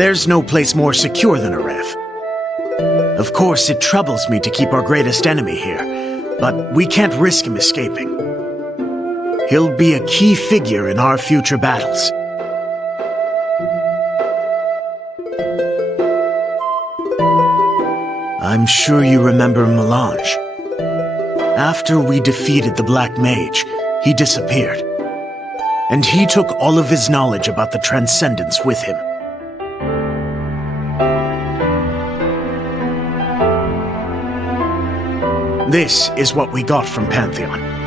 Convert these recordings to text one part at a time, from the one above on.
There's no place more secure than a reef. Of course, it troubles me to keep our greatest enemy here, but we can't risk him escaping. He'll be a key figure in our future battles. I'm sure you remember Melange. After we defeated the Black Mage, he disappeared. And he took all of his knowledge about the Transcendence with him. This is what we got from Pantheon.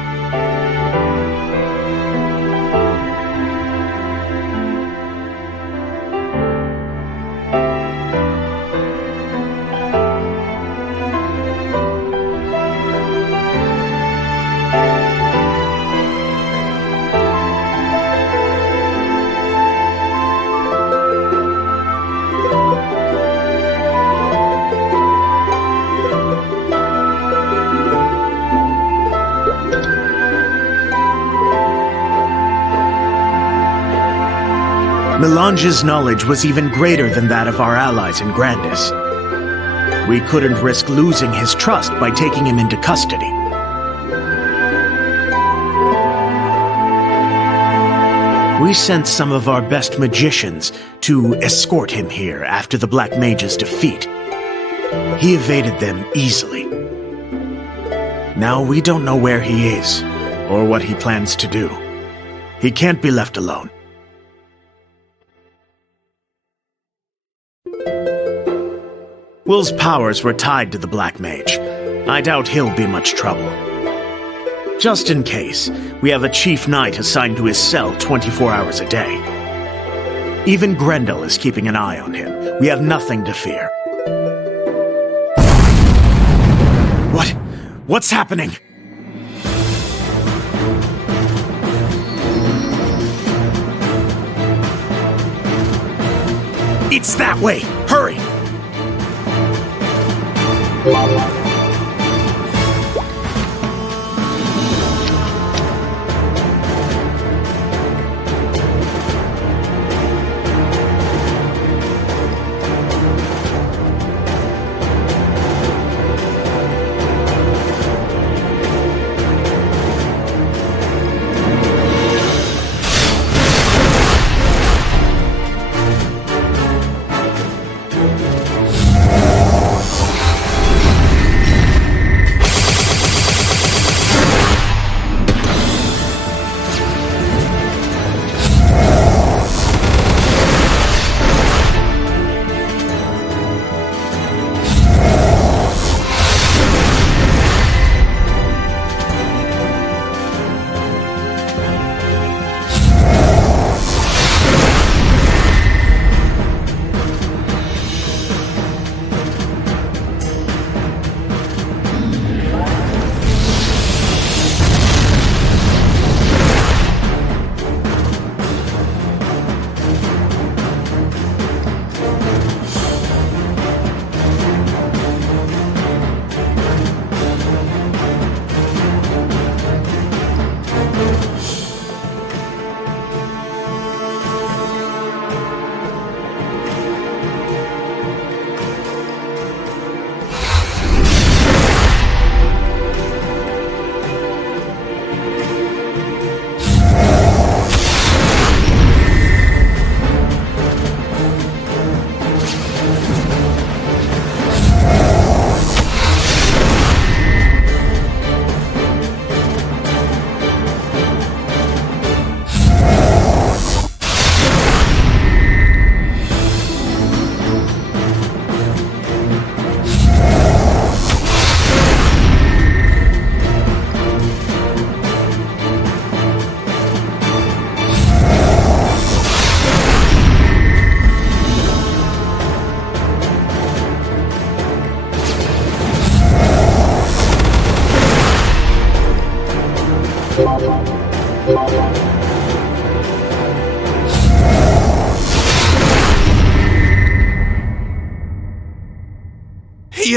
Melange's knowledge was even greater than that of our allies in Grandis. We couldn't risk losing his trust by taking him into custody. We sent some of our best magicians to escort him here after the Black Mage's defeat. He evaded them easily. Now we don't know where he is, or what he plans to do. He can't be left alone. Will's powers were tied to the Black Mage. I doubt he'll be much trouble. Just in case, we have a chief knight assigned to his cell 24 hours a day. Even Grendel is keeping an eye on him. We have nothing to fear. What's happening? It's that way! Hurry!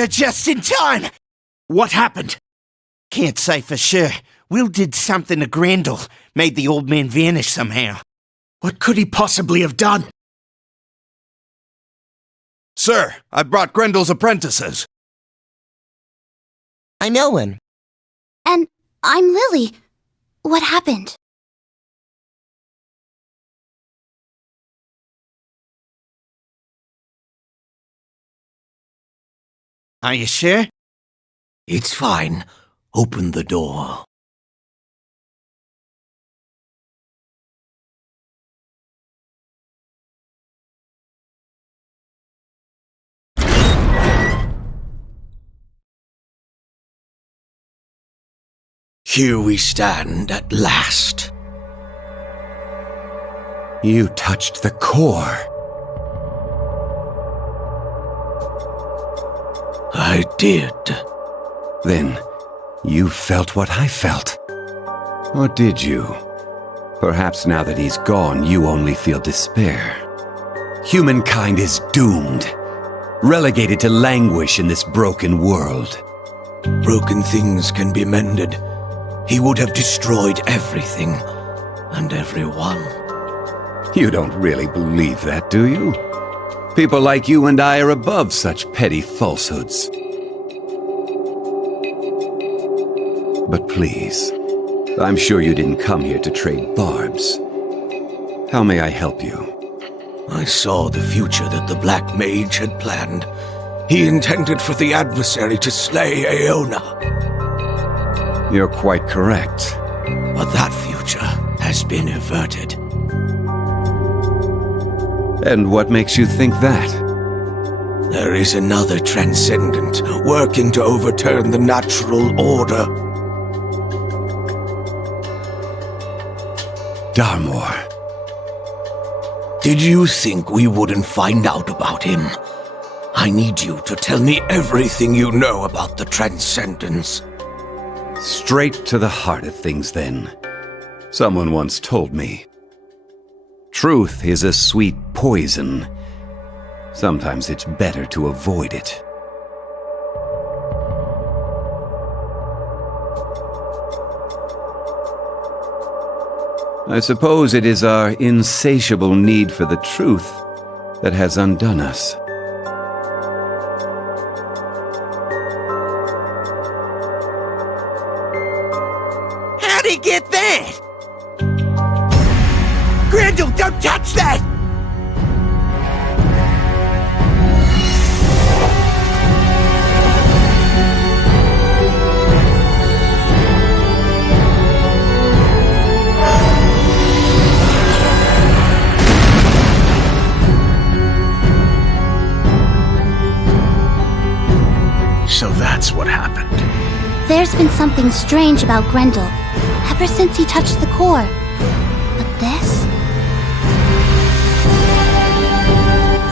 You're just in time! What happened? Can't say for sure. Will did something to Grendel, made the old man vanish somehow. What could he possibly have done? Sir, I brought Grendel's apprentices. I know him. And I'm Lily. What happened? Are you sure? It's fine. Open the door. Here we stand at last. You touched the core. I did. Then, you felt what I felt. Or did you? Perhaps now that he's gone, you only feel despair. Humankind is doomed, relegated to languish in this broken world. Broken things can be mended. He would have destroyed everything and everyone. You don't really believe that, do you? People like you and I are above such petty falsehoods. But please, I'm sure you didn't come here to trade barbs. How may I help you? I saw the future that the Black Mage had planned. He intended for the adversary to slay Aeona. You're quite correct. But that future has been averted. And what makes you think that? There is another transcendent working to overturn the natural order. Darmor. Did you think we wouldn't find out about him? I need you to tell me everything you know about the Transcendence. Straight to the heart of things, then. Someone once told me. Truth is a sweet poison. Sometimes it's better to avoid it. I suppose it is our insatiable need for the truth that has undone us. How'd he get that? Grendel, don't touch that! So that's what happened. There's been something strange about Grendel ever since he touched the core. But this?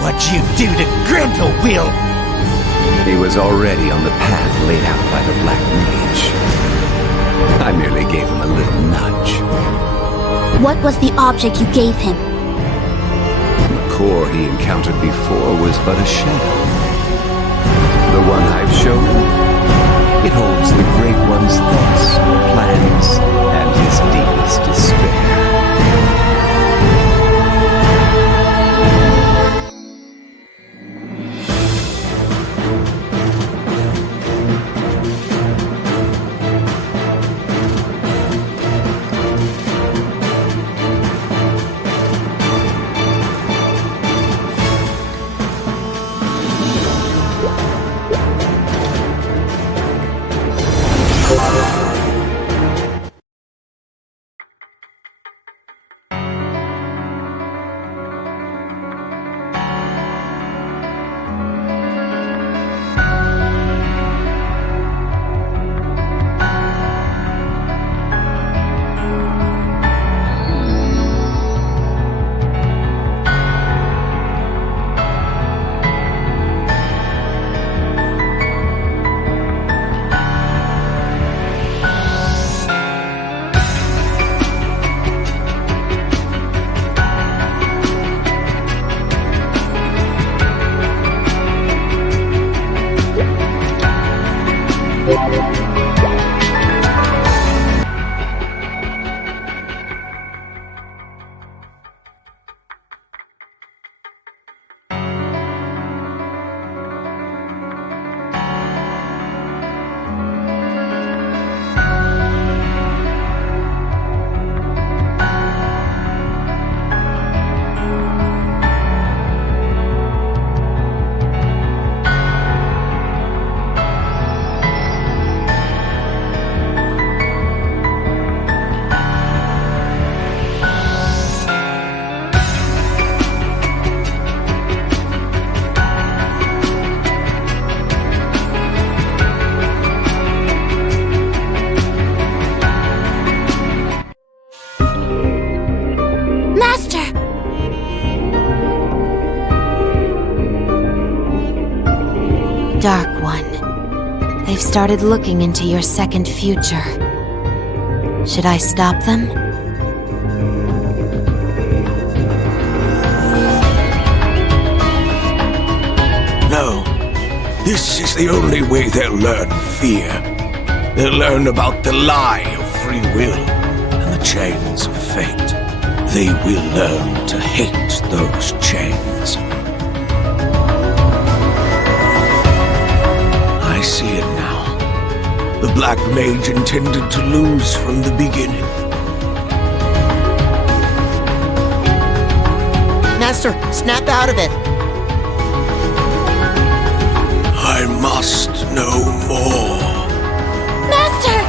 What'd you do to Grendel, Will? He was already on the path laid out by the Black Mage. I merely gave him a little nudge. What was the object you gave him? The core he encountered before was but a shadow. The one I've shown, it holds the Great One's thoughts, plans, and his deepest despair. started looking into your second future. Should I stop them? No. This is the only way they'll learn fear. They'll learn about the lie of free will and the chains of fate. They will learn to hate those chains. I see it now. The Black Mage intended to lose from the beginning. Master, snap out of it! I must know more. Master!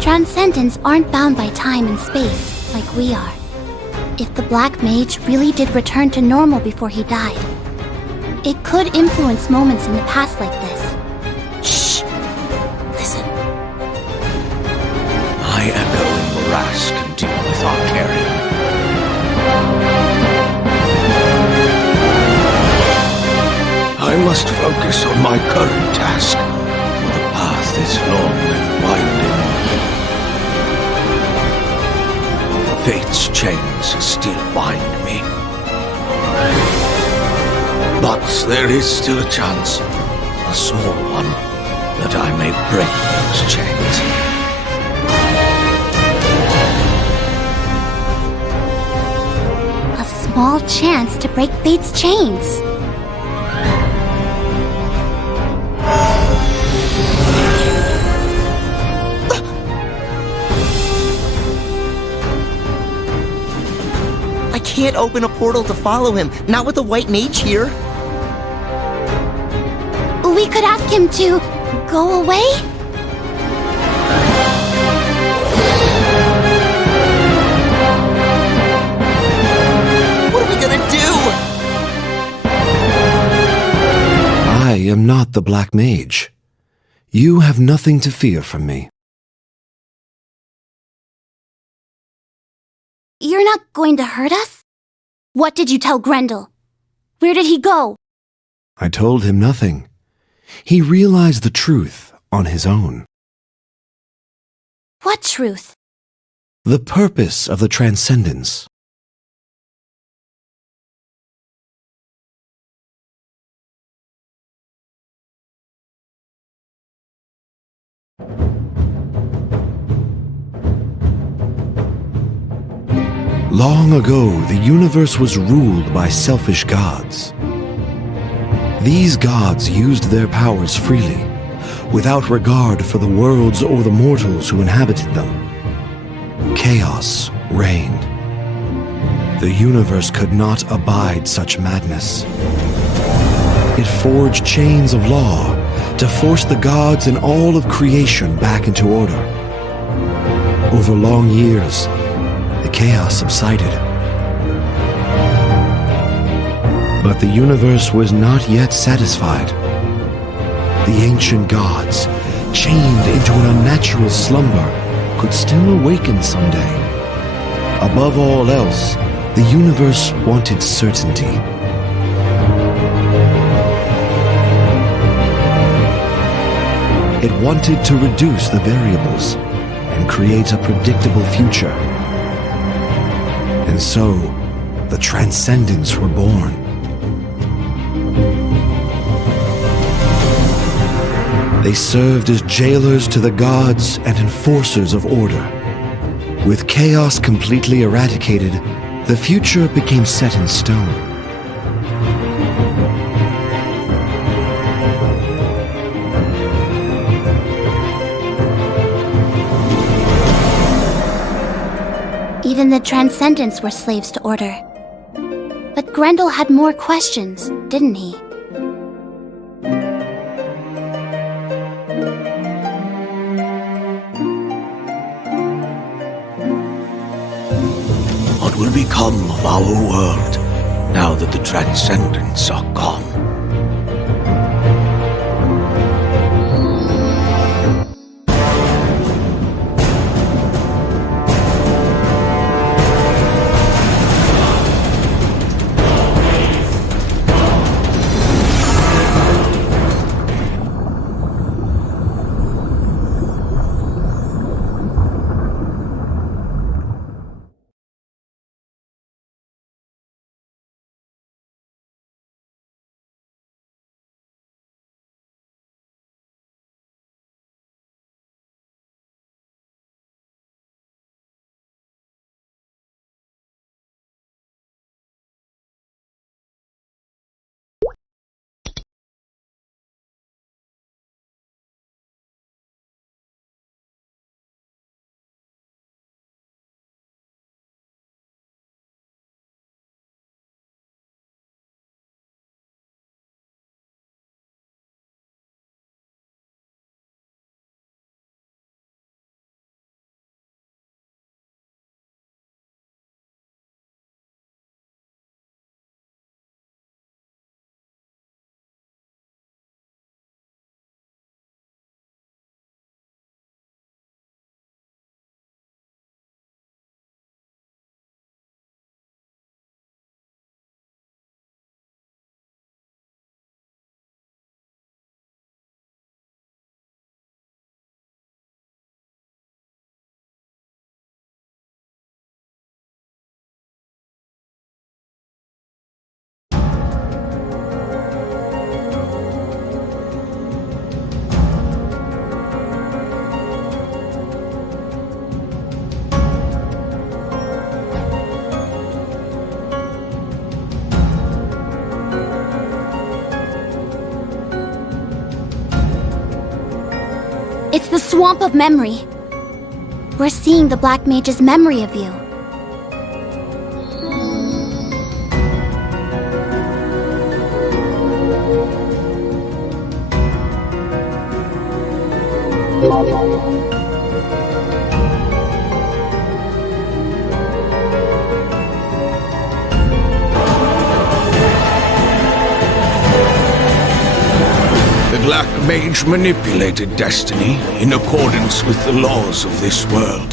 Transcendents aren't bound by time and space, like we are. If the Black Mage really did return to normal before he died, it could influence moments in the past like this. Shh! Listen. My echo and morass can deal with Arcarium. I must focus on my current task, for the path is long and winding. Fate's chains still bind me. But there is still a chance, a small one, that I may break those chains. A small chance to break Fate's chains. can't open a portal to follow him, not with a white mage here. We could ask him to go away? What are we gonna do? I am not the Black Mage. You have nothing to fear from me. You're not going to hurt us? What did you tell Grendel? Where did he go? I told him nothing. He realized the truth on his own. What truth? The purpose of the Transcendence. Long ago, the universe was ruled by selfish gods. These gods used their powers freely, without regard for the worlds or the mortals who inhabited them. Chaos reigned. The universe could not abide such madness. It forged chains of law to force the gods and all of creation back into order. Over long years, the chaos subsided. But the universe was not yet satisfied. The ancient gods, chained into an unnatural slumber, could still awaken someday. Above all else, the universe wanted certainty. It wanted to reduce the variables and create a predictable future. And so, the Transcendents were born. They served as jailers to the gods and enforcers of order. With chaos completely eradicated, the future became set in stone. Even the Transcendents were slaves to order. But Grendel had more questions, didn't he? What will become of our world now that the Transcendents are gone? It's the Swamp of Memory. We're seeing the Black Mage's memory of you. The Black Mage manipulated destiny in accordance with the laws of this world.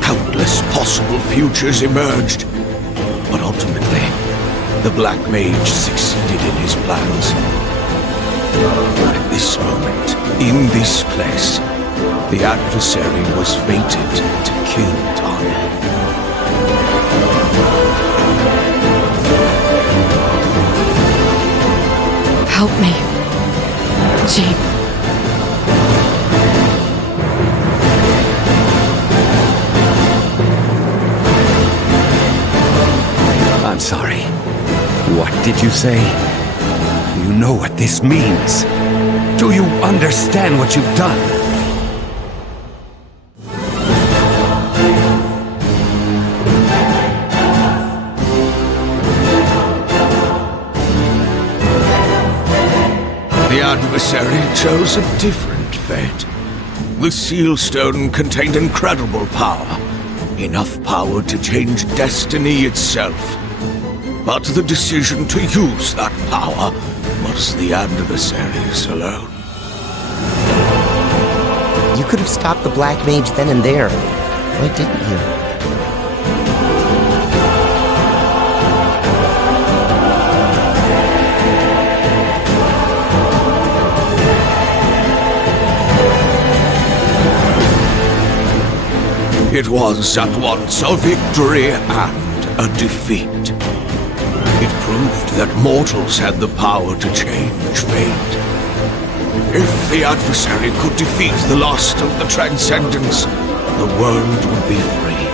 Countless possible futures emerged, but ultimately, the Black Mage succeeded in his plans. At this moment, in this place, the adversary was fated to kill Tanya. Help me, Jean. I'm sorry. What did you say? You know what this means. Do you understand what you've done? The adversary chose a different fate. The Seal Stone contained incredible power. Enough power to change destiny itself. But the decision to use that power was the adversary's alone. You could have stopped the Black Mage then and there. Why didn't you? It was at once a victory and a defeat. It proved that mortals had the power to change fate. If the adversary could defeat the last of the Transcendents, the world would be free.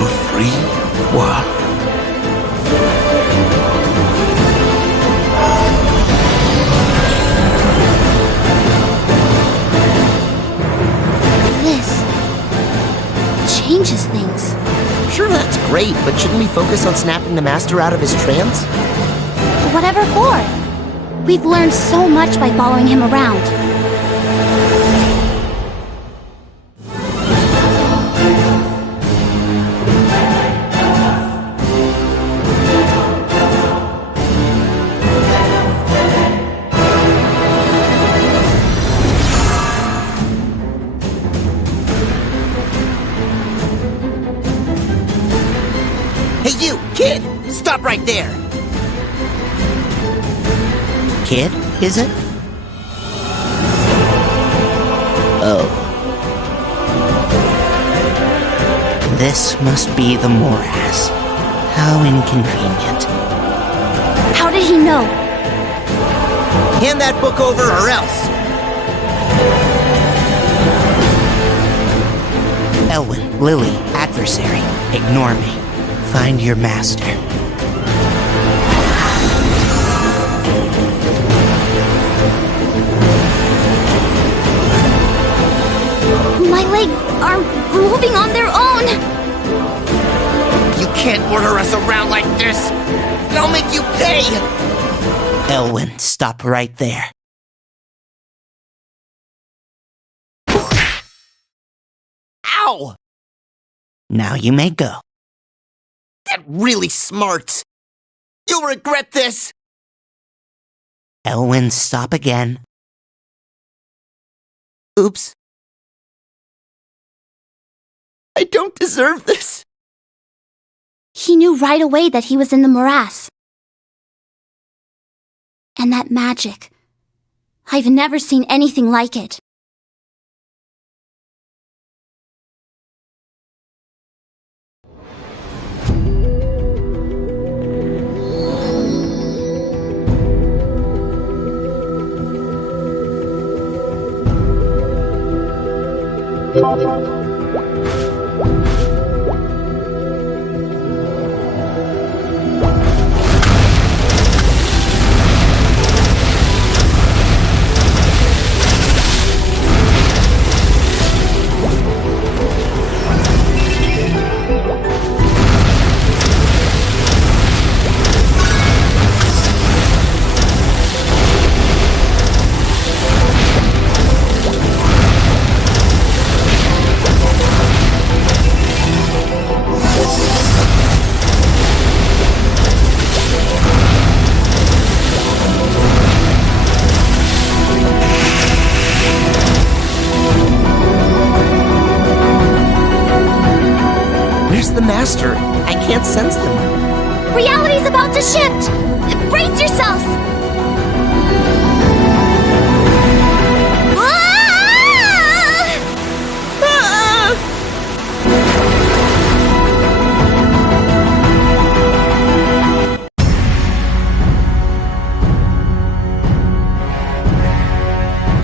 A free world. Changes things. Sure, that's great, but shouldn't we focus on snapping the Master out of his trance? Whatever for? We've learned so much by following him around. Hey you, kid! Stop right there! Kid, is it? Oh. This must be the morass. How inconvenient. How did he know? Hand that book over or else! Elwyn, Lily, adversary, ignore me. Find your master. My legs are moving on their own! You can't order us around like this! I'll make you pay! Elwyn, stop right there. Ow! Now you may go. That really smarts! You'll regret this! Elwyn, stop again. Oops. I don't deserve this. He knew right away that he was in the morass. And that magic. I've never seen anything like it. Master, I can't sense them. Reality's about to shift! Brace yourselves!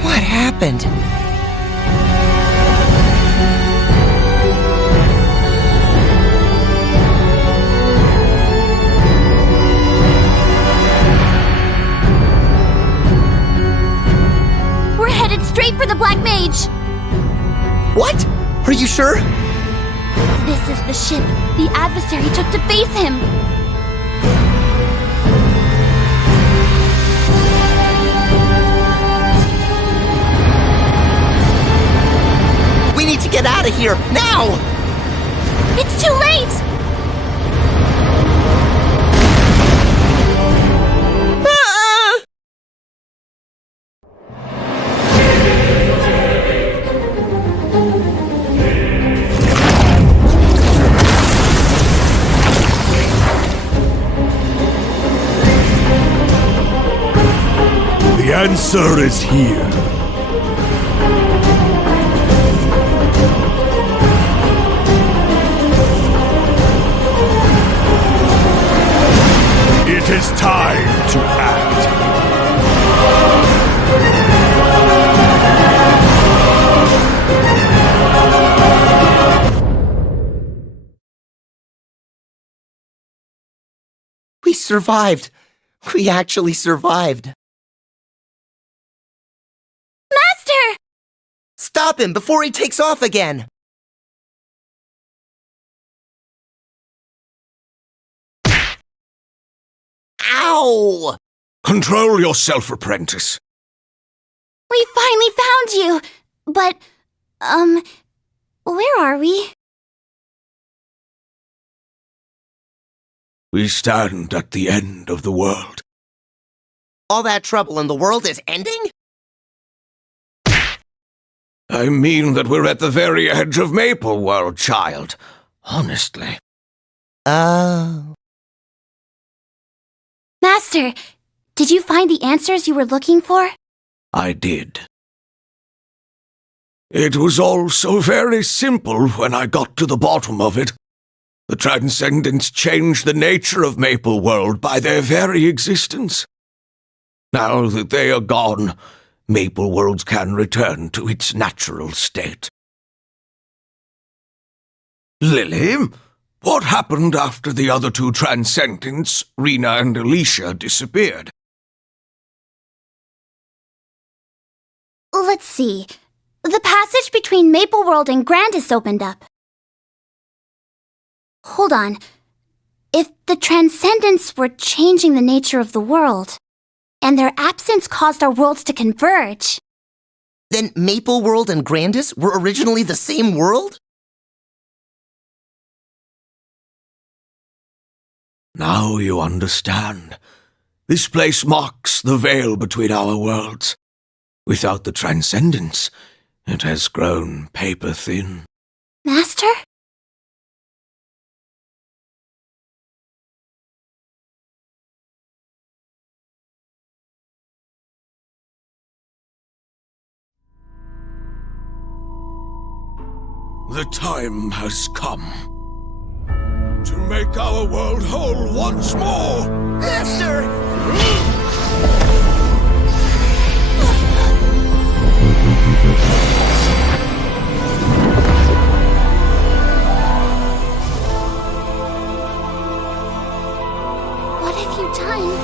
What happened? We're headed straight for the Black Mage! What? Are you sure? This is the ship the adversary took to face him! We need to get out of here, now! It's too late! The answer is here. It is time to act. We survived. We actually survived. Master! Stop him before he takes off again! Ow! Control yourself, apprentice. We finally found you! But, where are we? We stand at the end of the world. All that trouble in the world is ending? I mean that we're at the very edge of Maple World, child. Honestly. Oh. Master, did you find the answers you were looking for? I did. It was all so very simple when I got to the bottom of it. The Transcendents changed the nature of Maple World by their very existence. Now that they are gone, Maple World can return to its natural state. Lily, what happened after the other two Transcendents, Rena and Alicia, disappeared? Let's see. The passage between Maple World and Grandis opened up. Hold on. If the Transcendents were changing the nature of the world, and their absence caused our worlds to converge... Then Maple World and Grandis were originally the same world? Now you understand. This place marks the veil between our worlds. Without the Transcendents, it has grown paper-thin. Master? The time has come to make our world whole once more! Master! What have you done?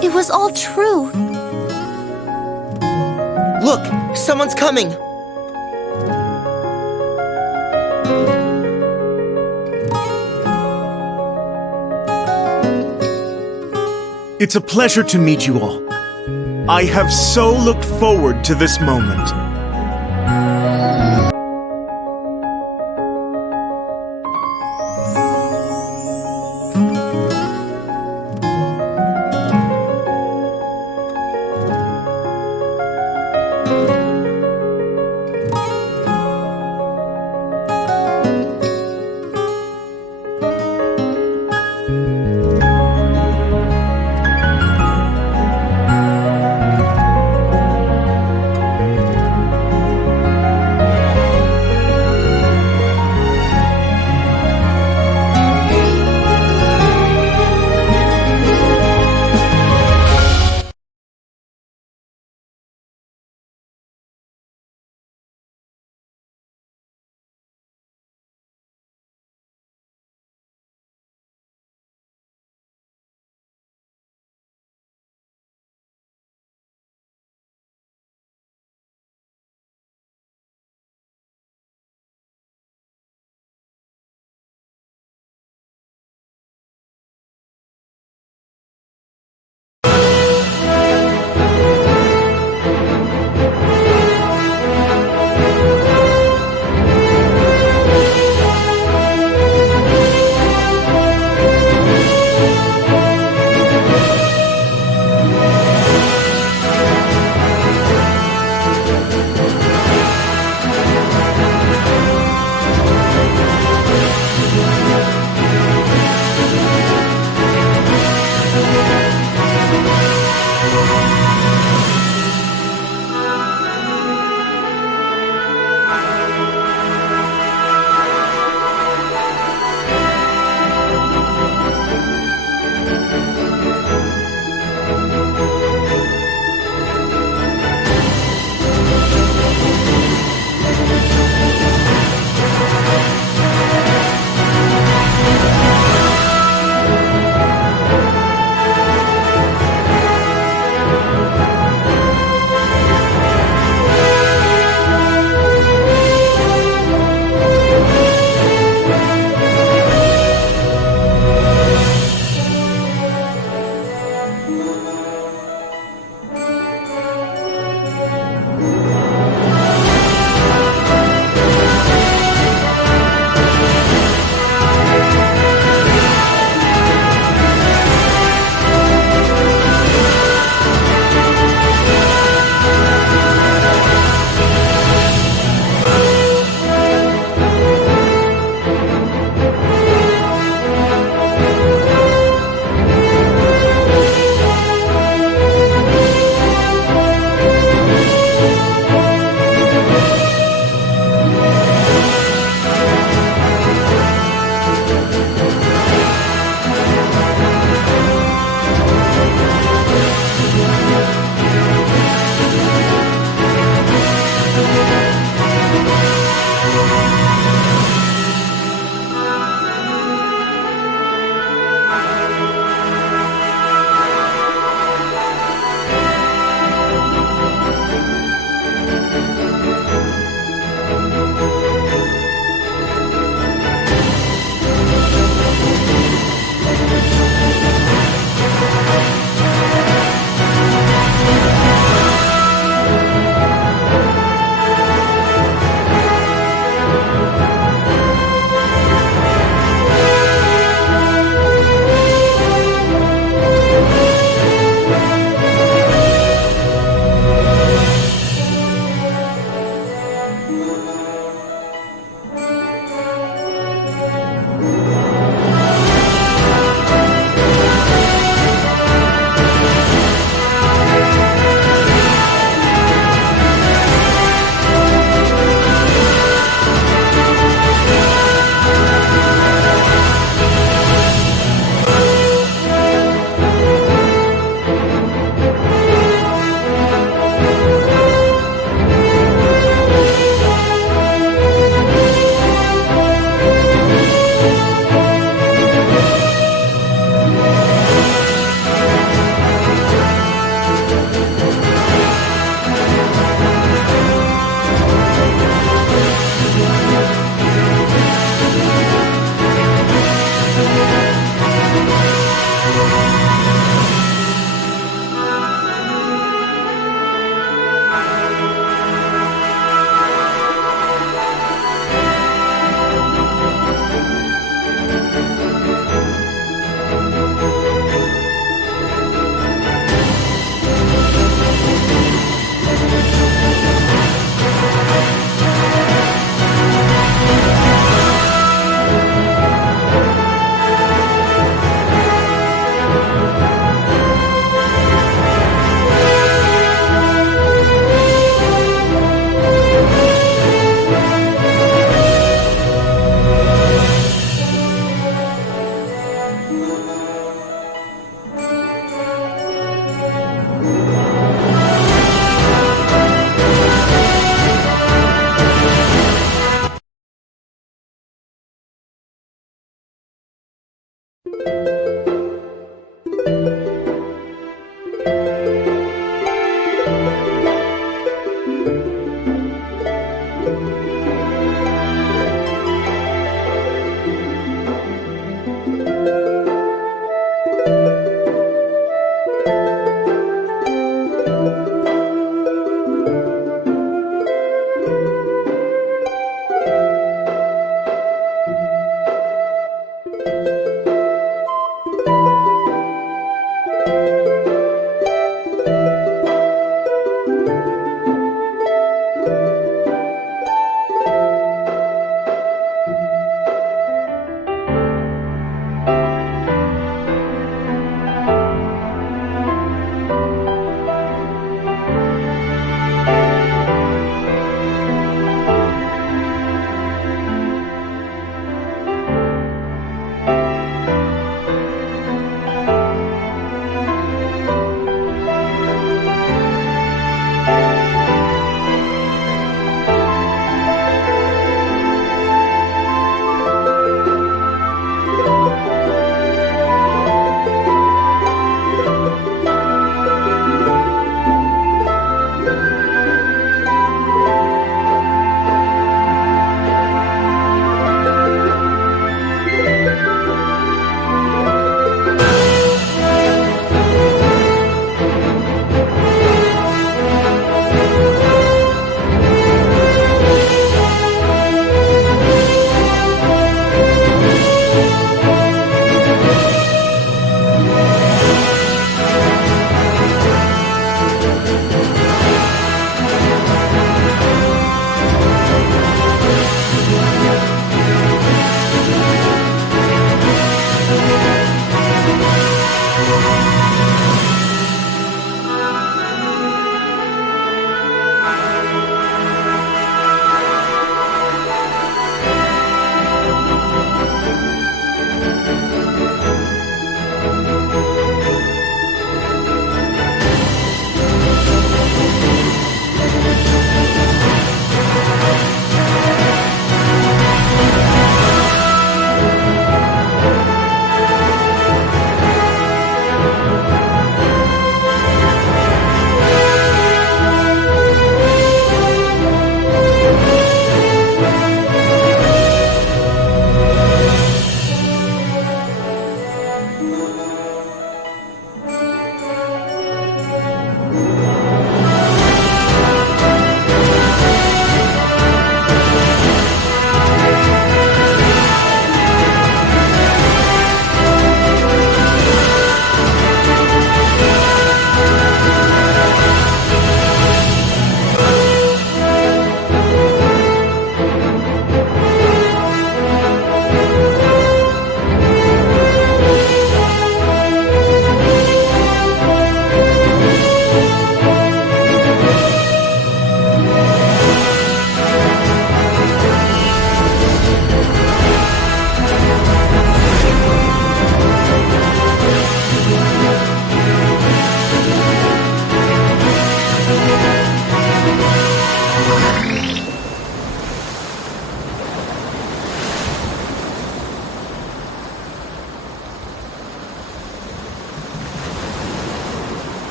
It was all true. Look, someone's coming. It's a pleasure to meet you all. I have so looked forward to this moment.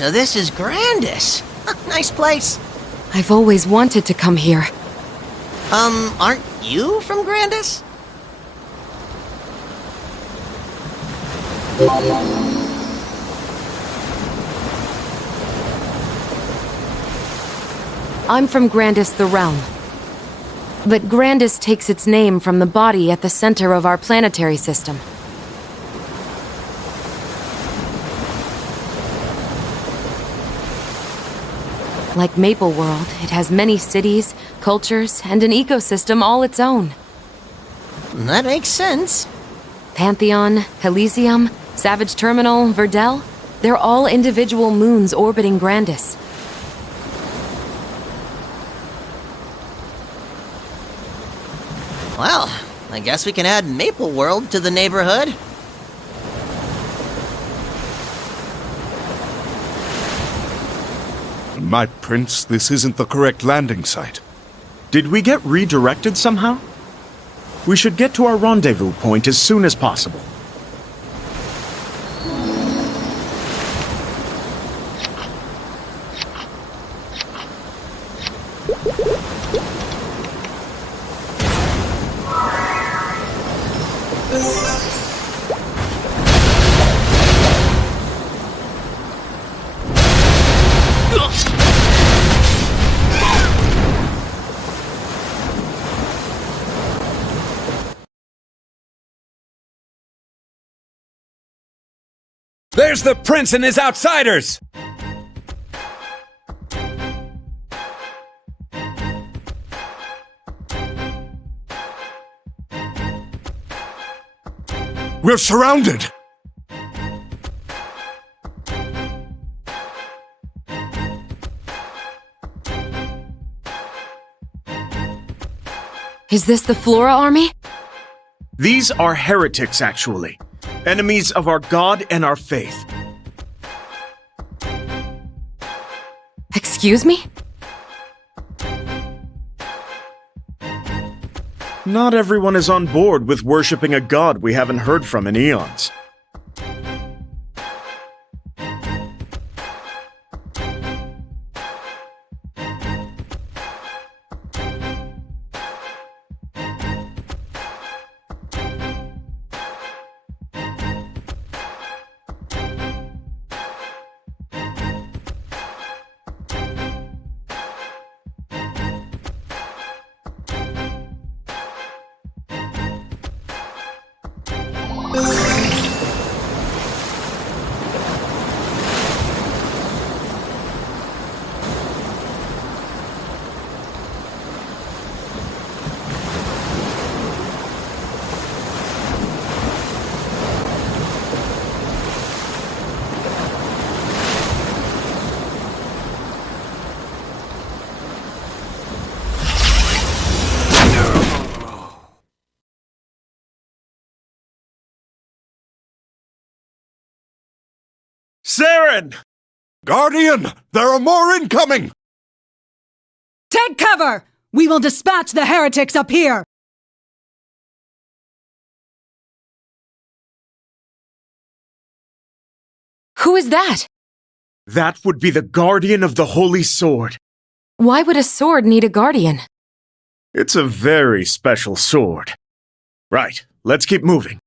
So this is Grandis. Nice place. I've always wanted to come here. Aren't you from Grandis? I'm from Grandis the Realm. But Grandis takes its name from the body at the center of our planetary system. Like Maple World, it has many cities, cultures, and an ecosystem all its own. That makes sense. Pantheon, Elysium, Savage Terminal, Verdel, they're all individual moons orbiting Grandis. Well, I guess we can add Maple World to the neighborhood. My prince, this isn't the correct landing site. Did we get redirected somehow? We should get to our rendezvous point as soon as possible. There's the prince and his outsiders! We're surrounded! Is this the Flora army? These are heretics, actually. Enemies of our god and our faith. Excuse me? Not everyone is on board with worshipping a god we haven't heard from in eons. Saren! Guardian! There are more incoming! Take cover! We will dispatch the heretics up here! Who is that? That would be the Guardian of the Holy Sword. Why would a sword need a guardian? It's a very special sword. Right, let's keep moving.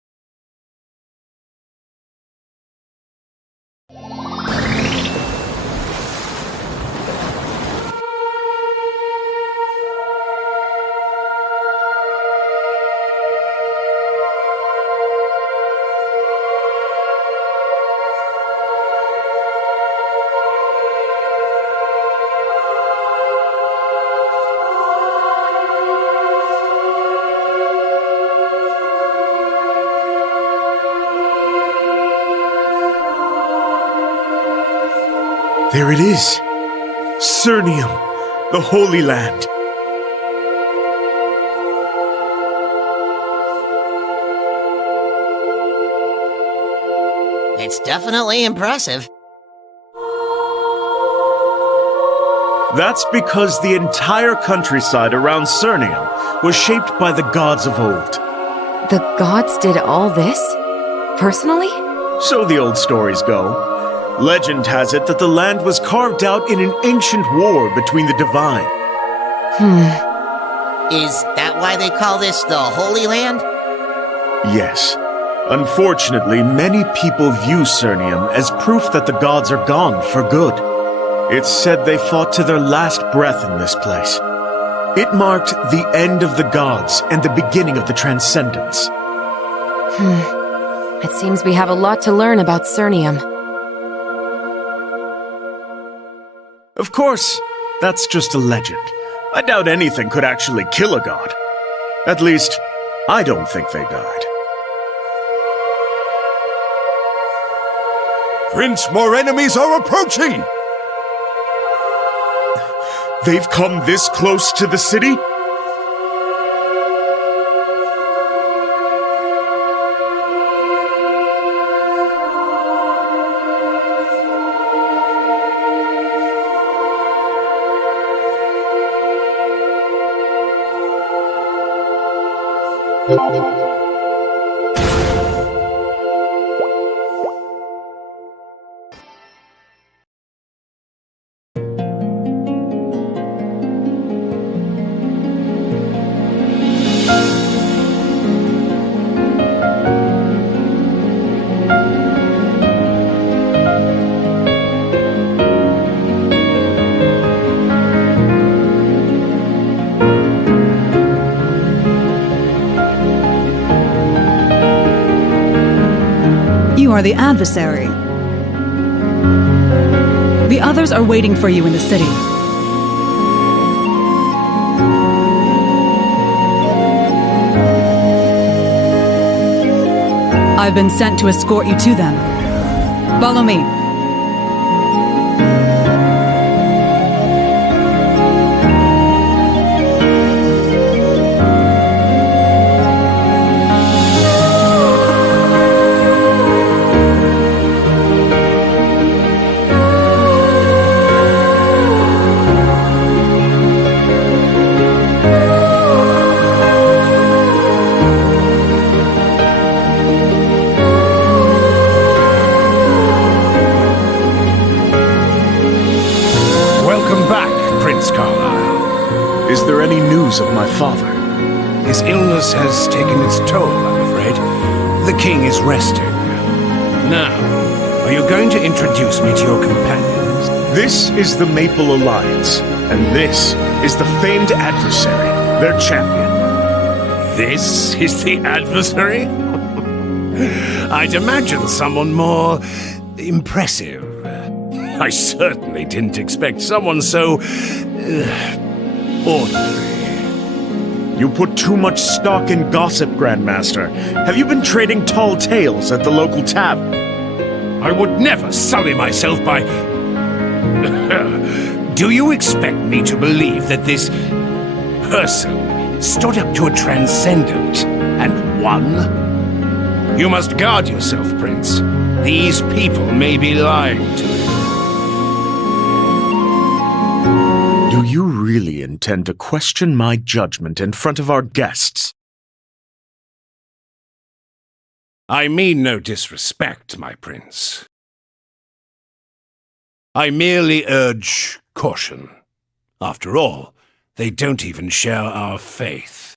There it is. Cernium, the Holy Land. It's definitely impressive. That's because the entire countryside around Cernium was shaped by the gods of old. The gods did all this? Personally? So the old stories go. Legend has it that the land was carved out in an ancient war between the divine. Is that why they call this the Holy Land? Yes. Unfortunately, many people view Cernium as proof that the gods are gone for good. It's said they fought to their last breath in this place. It marked the end of the gods and the beginning of the Transcendence. It seems we have a lot to learn about Cernium. Of course, that's just a legend. I doubt anything could actually kill a god. At least, I don't think they died. Prince, more enemies are approaching! They've come this close to the city? You are the adversary. The others are waiting for you in the city. I've been sent to escort you to them. Follow me. Is there any news of my father? His illness has taken its toll, I'm afraid. The king is resting. Now, are you going to introduce me to your companions? This is the Maple Alliance, and this is the famed adversary, their champion. This is the adversary? I'd imagine someone more impressive. I certainly didn't expect someone so ordinary. You put too much stock in gossip, Grandmaster. Have you been trading tall tales at the local tavern? I would never sully myself by... Do you expect me to believe that this person stood up to a transcendent and won? You must guard yourself, Prince. These people may be lying to you. Do you really intend to question my judgment in front of our guests? I mean no disrespect, my prince. I merely urge caution. After all, they don't even share our faith.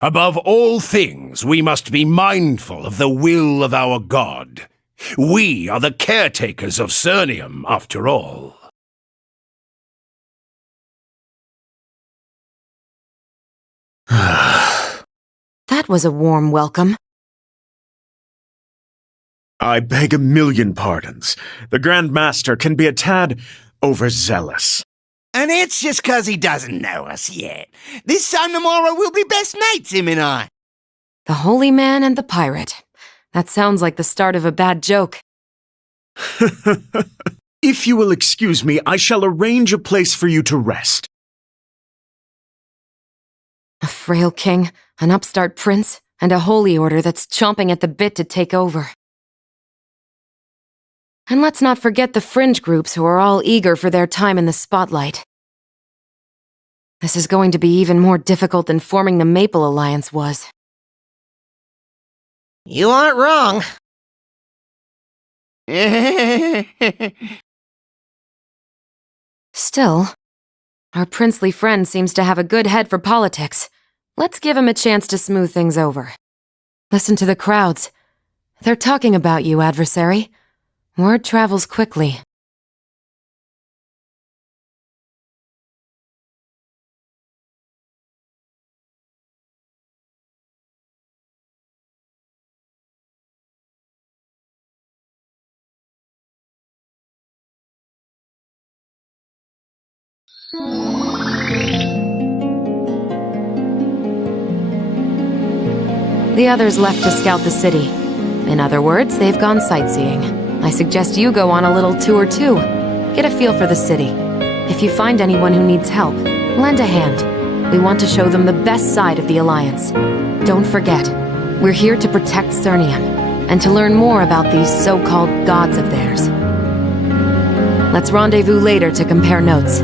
Above all things, we must be mindful of the will of our god. We are the caretakers of Cernium, after all. That was a warm welcome. I beg a million pardons. The Grand Master can be a tad overzealous. And it's just 'cause he doesn't know us yet. This time tomorrow we'll be best mates, him and I. The Holy Man and the Pirate. That sounds like the start of a bad joke. If you will excuse me, I shall arrange a place for you to rest. A frail king, an upstart prince, and a holy order that's chomping at the bit to take over. And let's not forget the fringe groups who are all eager for their time in the spotlight. This is going to be even more difficult than forming the Maple Alliance was. You aren't wrong. Still, our princely friend seems to have a good head for politics. Let's give him a chance to smooth things over. Listen to the crowds. They're talking about you, adversary. Word travels quickly. The others left to scout the city. In other words, they've gone sightseeing. I suggest you go on a little tour too. Get a feel for the city. If you find anyone who needs help, lend a hand. We want to show them the best side of the Alliance. Don't forget, we're here to protect Cernium, and to learn more about these so-called gods of theirs. Let's rendezvous later to compare notes.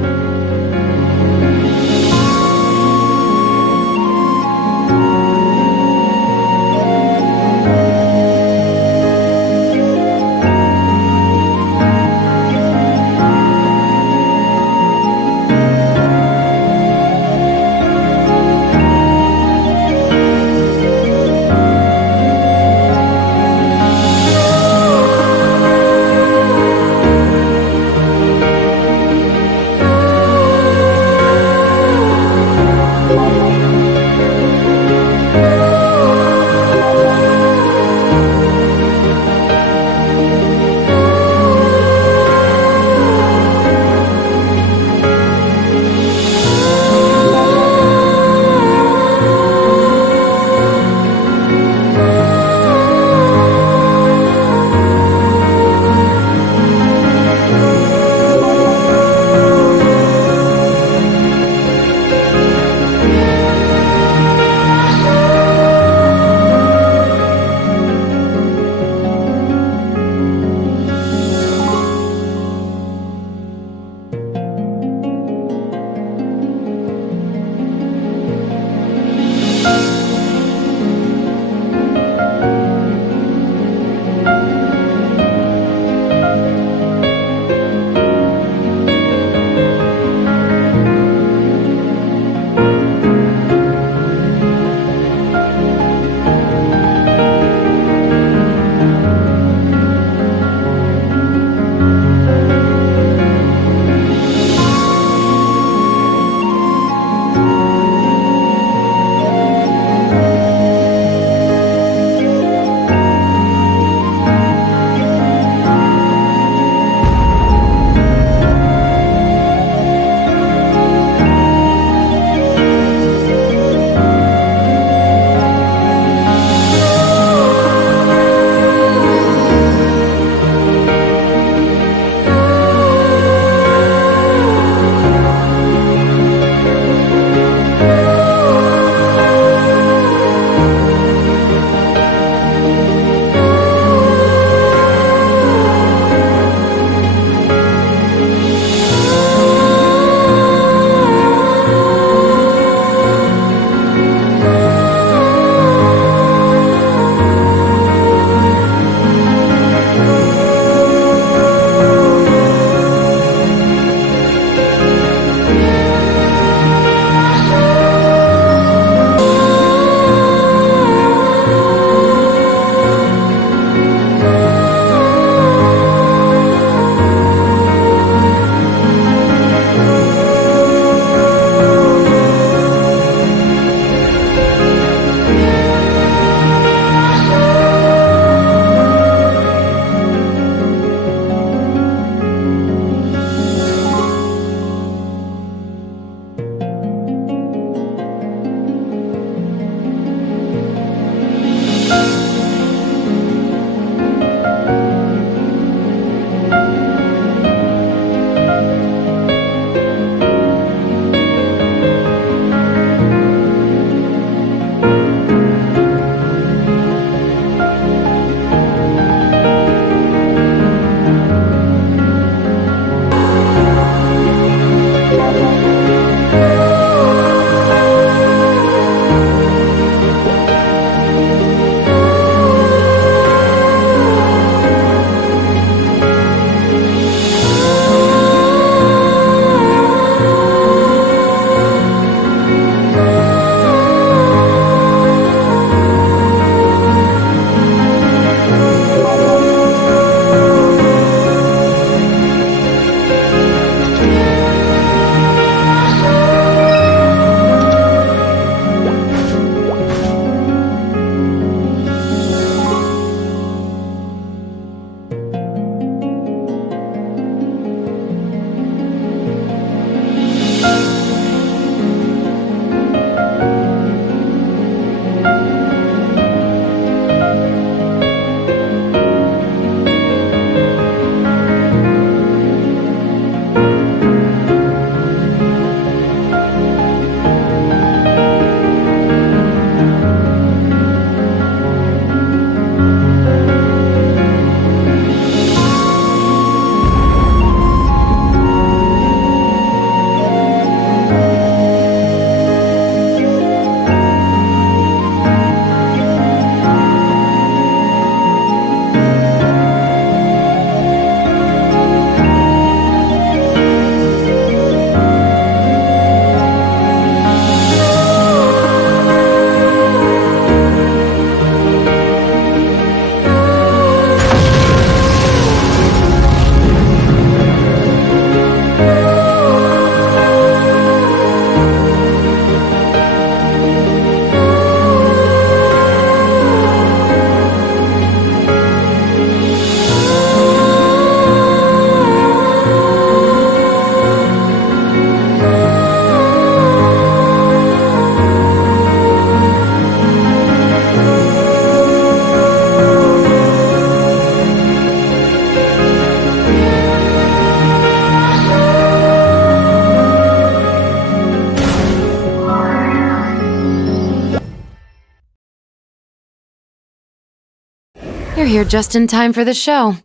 You're here just in time for the show.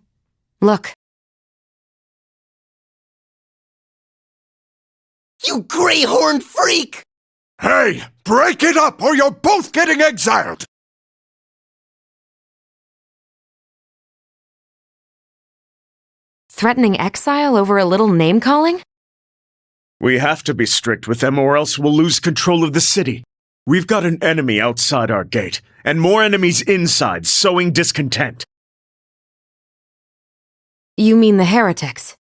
Look. You greyhorn freak! Hey, break it up or you're both getting exiled! Threatening exile over a little name-calling? We have to be strict with them or else we'll lose control of the city. We've got an enemy outside our gate, and more enemies inside, sowing discontent. You mean the heretics?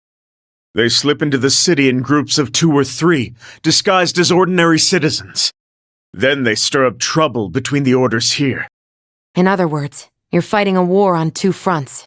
They slip into the city in groups of 2 or 3, disguised as ordinary citizens. Then they stir up trouble between the orders here. In other words, you're fighting a war on 2 fronts.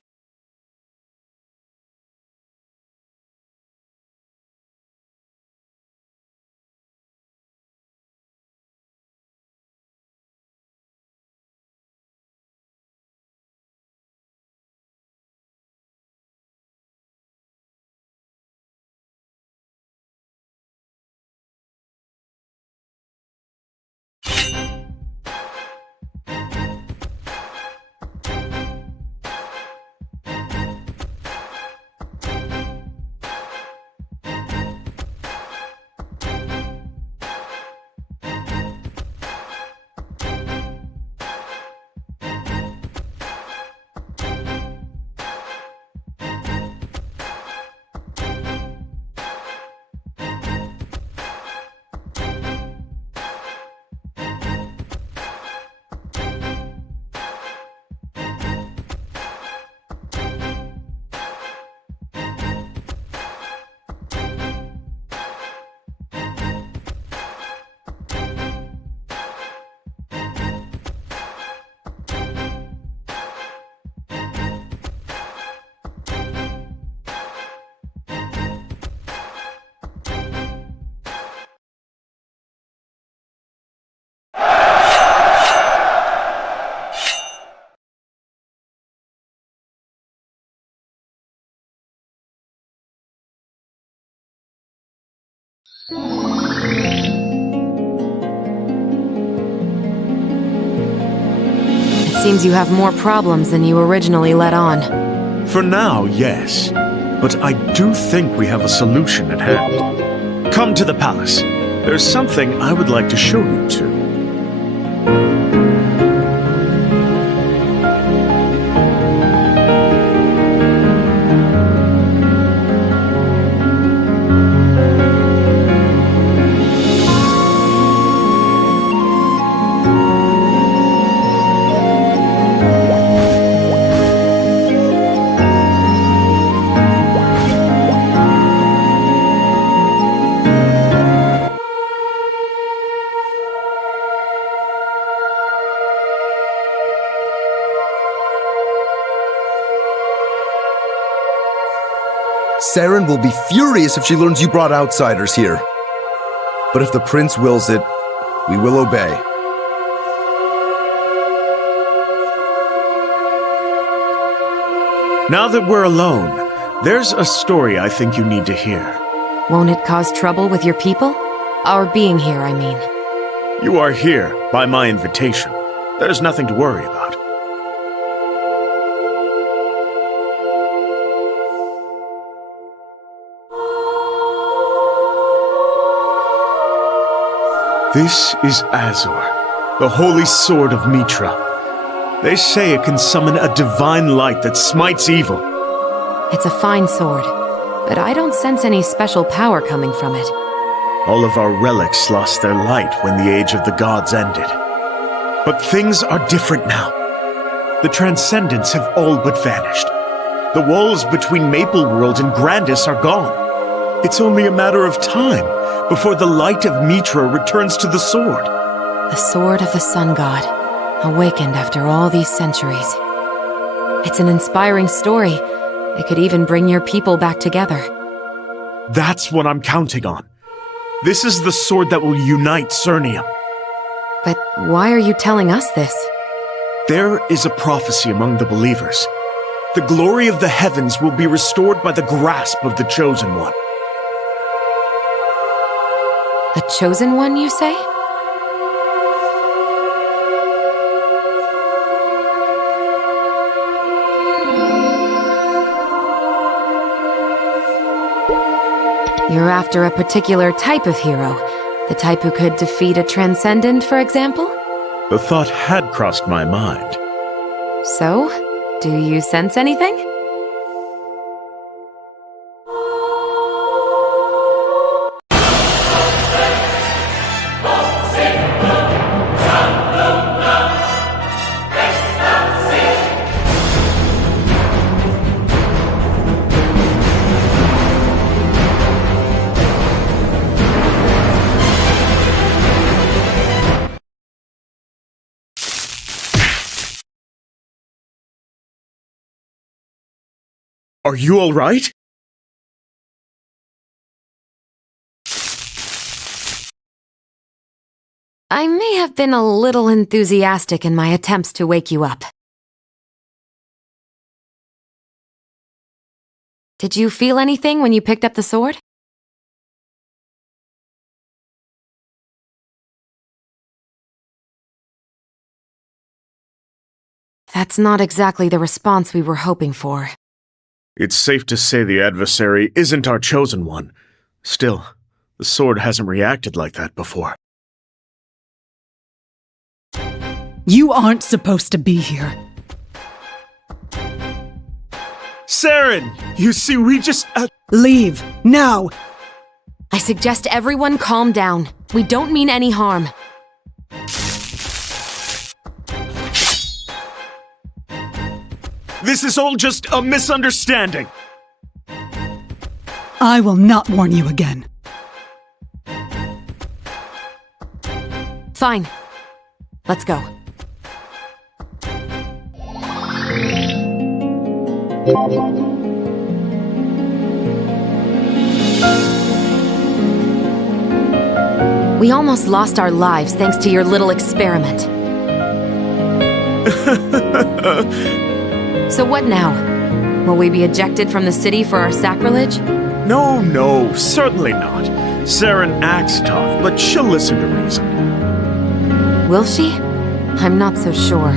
It seems you have more problems than you originally let on. For now, yes. But I do think we have a solution at hand. Come to the palace. There's something I would like to show you two. Saren will be furious if she learns you brought outsiders here. But if the prince wills it, we will obey. Now that we're alone, there's a story I think you need to hear. Won't it cause trouble with your people? Our being here, I mean. You are here by my invitation. There's nothing to worry about. This is Azor, the holy sword of Mitra. They say it can summon a divine light that smites evil. It's a fine sword, but I don't sense any special power coming from it. All of our relics lost their light when the Age of the Gods ended. But things are different now. The Transcendents have all but vanished. The walls between Maple World and Grandis are gone. It's only a matter of time before the light of Mitra returns to the sword. The sword of the sun god, awakened after all these centuries. It's an inspiring story. It could even bring your people back together. That's what I'm counting on. This is the sword that will unite Cernium. But why are you telling us this? There is a prophecy among the believers. The glory of the heavens will be restored by the grasp of the Chosen One. The Chosen One, you say? You're after a particular type of hero. The type who could defeat a transcendent, for example? The thought had crossed my mind. So, do you sense anything? Are you all right? I may have been a little enthusiastic in my attempts to wake you up. Did you feel anything when you picked up the sword? That's not exactly the response we were hoping for. It's safe to say the adversary isn't our chosen one. Still, the sword hasn't reacted like that before. You aren't supposed to be here. Saren! You see, we just... Leave, now! I suggest everyone calm down. We don't mean any harm. This is all just a misunderstanding. I will not warn you again. Fine. Let's go. We almost lost our lives thanks to your little experiment. So what now? Will we be ejected from the city for our sacrilege? No, certainly not. Saren acts tough, but she'll listen to reason. Will she? I'm not so sure.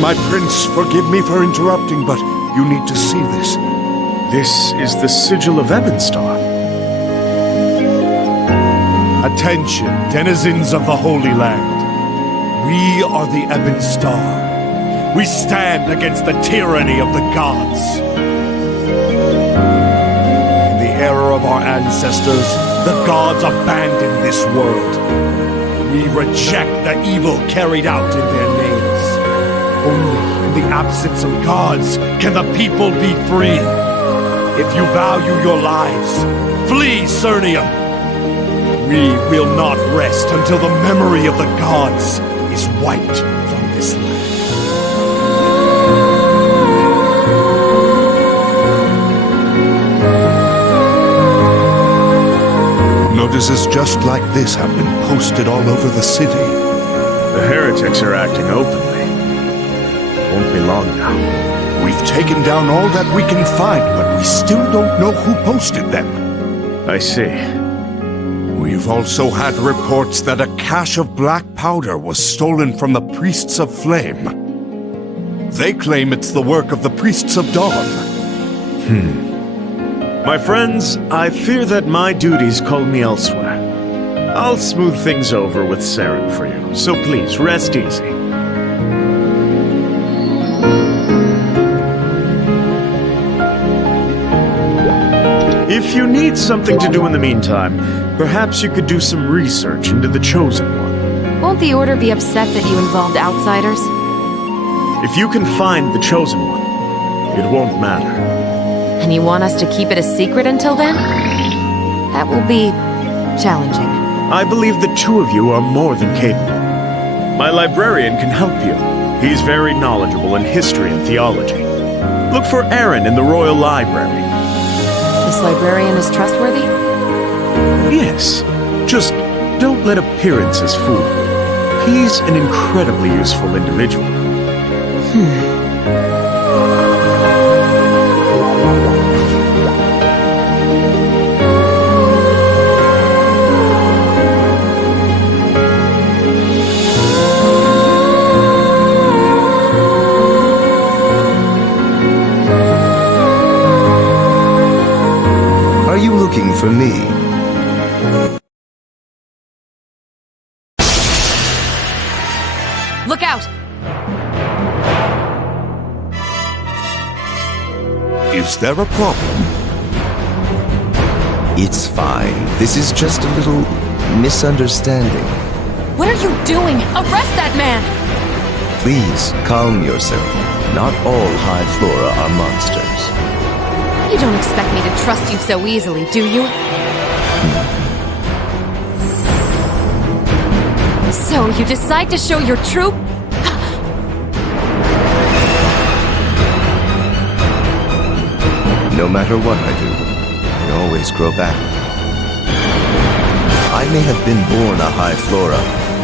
My prince, forgive me for interrupting, but you need to see this. This is the sigil of Ebonstar. Attention, denizens of the Holy Land. We are the Ebonstar. We stand against the tyranny of the gods. In the era of our ancestors, the gods abandoned this world. We reject the evil carried out in their names. Only in the absence of gods can the people be free. If you value your lives, flee Cernium. We will not rest until the memory of the gods is wiped from this land. Notices just like this have been posted all over the city. The heretics are acting openly. Won't be long now. We've taken down all that we can find, but we still don't know who posted them. I see. We've also had reports that a cache of black powder was stolen from the Priests of Flame. They claim it's the work of the Priests of Dawn. My friends, I fear that my duties call me elsewhere. I'll smooth things over with Saren for you, so please rest easy. If you need something to do in the meantime, perhaps you could do some research into the Chosen One. Won't the Order be upset that you involved outsiders? If you can find the Chosen One, it won't matter. And you want us to keep it a secret until then? That will be challenging. I believe the two of you are more than capable. My librarian can help you. He's very knowledgeable in history and theology. Look for Aaron in the Royal Library. This librarian is trustworthy? Yes. Just don't let appearances fool you. He's an incredibly useful individual. for me. Look out! Is there a problem? It's fine. This is just a little misunderstanding. What are you doing? Arrest that man! Please, calm yourself. Not all high flora are monsters. You don't expect me to trust you so easily, do you? So, you decide to show your true... No matter what I do, I always grow back. I may have been born a high flora,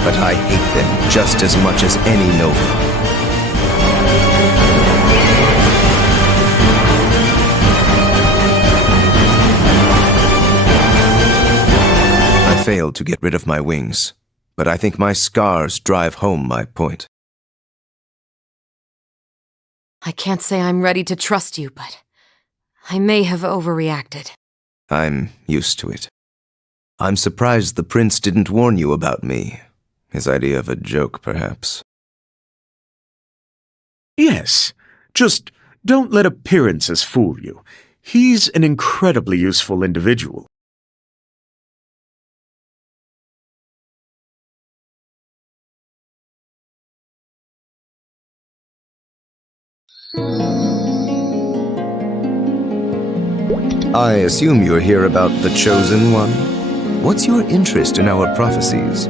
but I hate them just as much as any nova. I failed to get rid of my wings, but I think my scars drive home my point. I can't say I'm ready to trust you, but I may have overreacted. I'm used to it. I'm surprised the prince didn't warn you about me. His idea of a joke, perhaps. Yes, just don't let appearances fool you. He's an incredibly useful individual. I assume you're here about the Chosen One? What's your interest in our prophecies?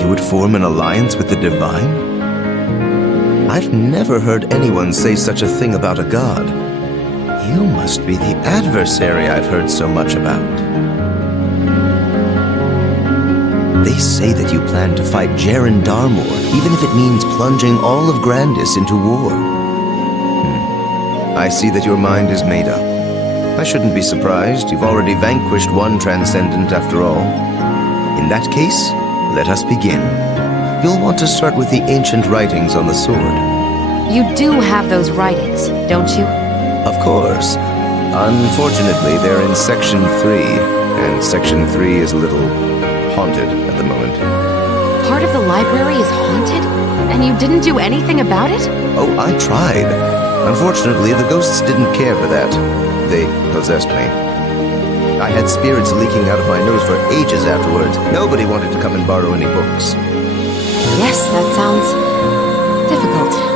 You would form an alliance with the Divine? I've never heard anyone say such a thing about a god. You must be the adversary I've heard so much about. They say that you plan to fight Jaren Darmor, even if it means plunging all of Grandis into war. I see that your mind is made up. I shouldn't be surprised. You've already vanquished one transcendent after all. In that case, let us begin. You'll want to start with the ancient writings on the sword. You do have those writings, don't you? Of course. Unfortunately, they're in Section 3, and Section 3 is a little haunted at the moment. Part of the library is haunted? And you didn't do anything about it? Oh, I tried. Unfortunately, the ghosts didn't care for that. They possessed me. I had spirits leaking out of my nose for ages afterwards. Nobody wanted to come and borrow any books. Yes, that sounds difficult.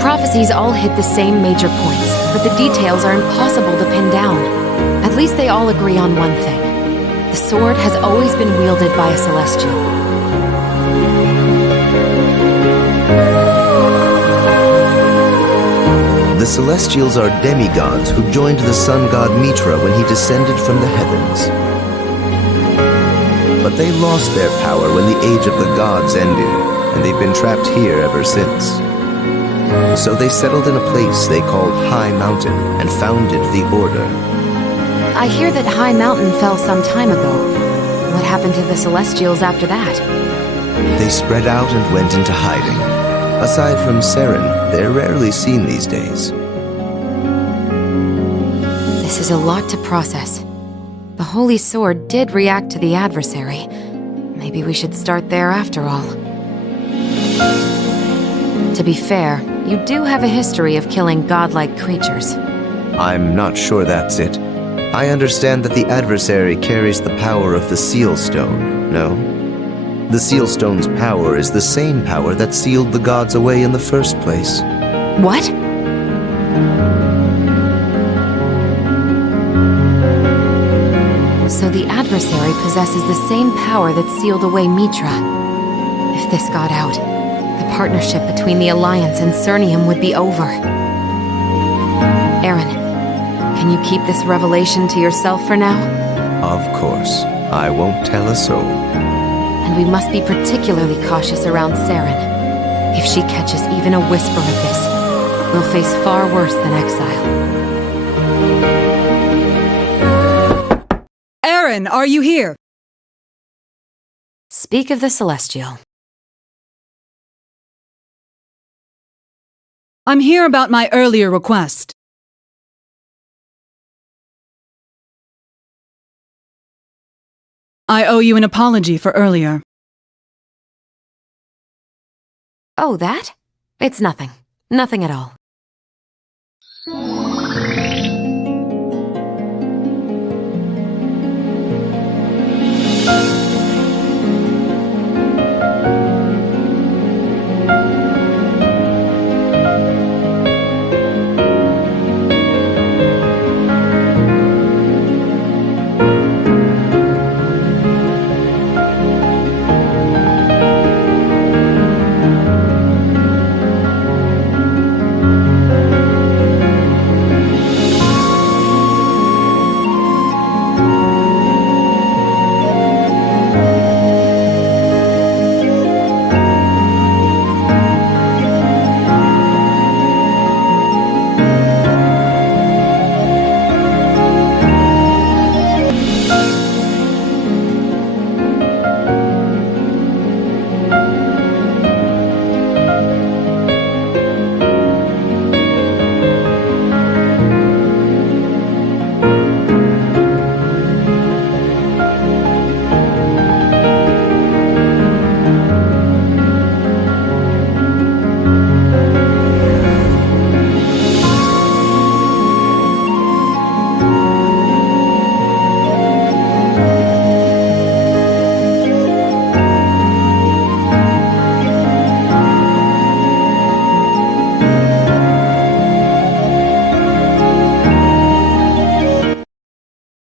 Prophecies all hit the same major points, but the details are impossible to pin down. At least they all agree on one thing. The sword has always been wielded by a Celestial. The Celestials are demigods who joined the sun god Mitra when he descended from the heavens. But they lost their power when the age of the gods ended, and they've been trapped here ever since. So they settled in a place they called High Mountain and founded the Order. I hear that High Mountain fell some time ago. What happened to the Celestials after that? They spread out and went into hiding. Aside from Seren, they're rarely seen these days. This is a lot to process. The Holy Sword did react to the adversary. Maybe we should start there after all. To be fair, you do have a history of killing godlike creatures. I'm not sure that's it. I understand that the adversary carries the power of the Seal Stone, no? The Seal Stone's power is the same power that sealed the gods away in the first place. What? So the adversary possesses the same power that sealed away Mitra. If this got out, the partnership between the Alliance and Cernium would be over. Aaron, can you keep this revelation to yourself for now? Of course. I won't tell a soul. And we must be particularly cautious around Saren. If she catches even a whisper of this, we'll face far worse than exile. Aaron, are you here? Speak of the Celestial. I'm here about my earlier request. I owe you an apology for earlier. Oh, that? It's nothing. Nothing at all.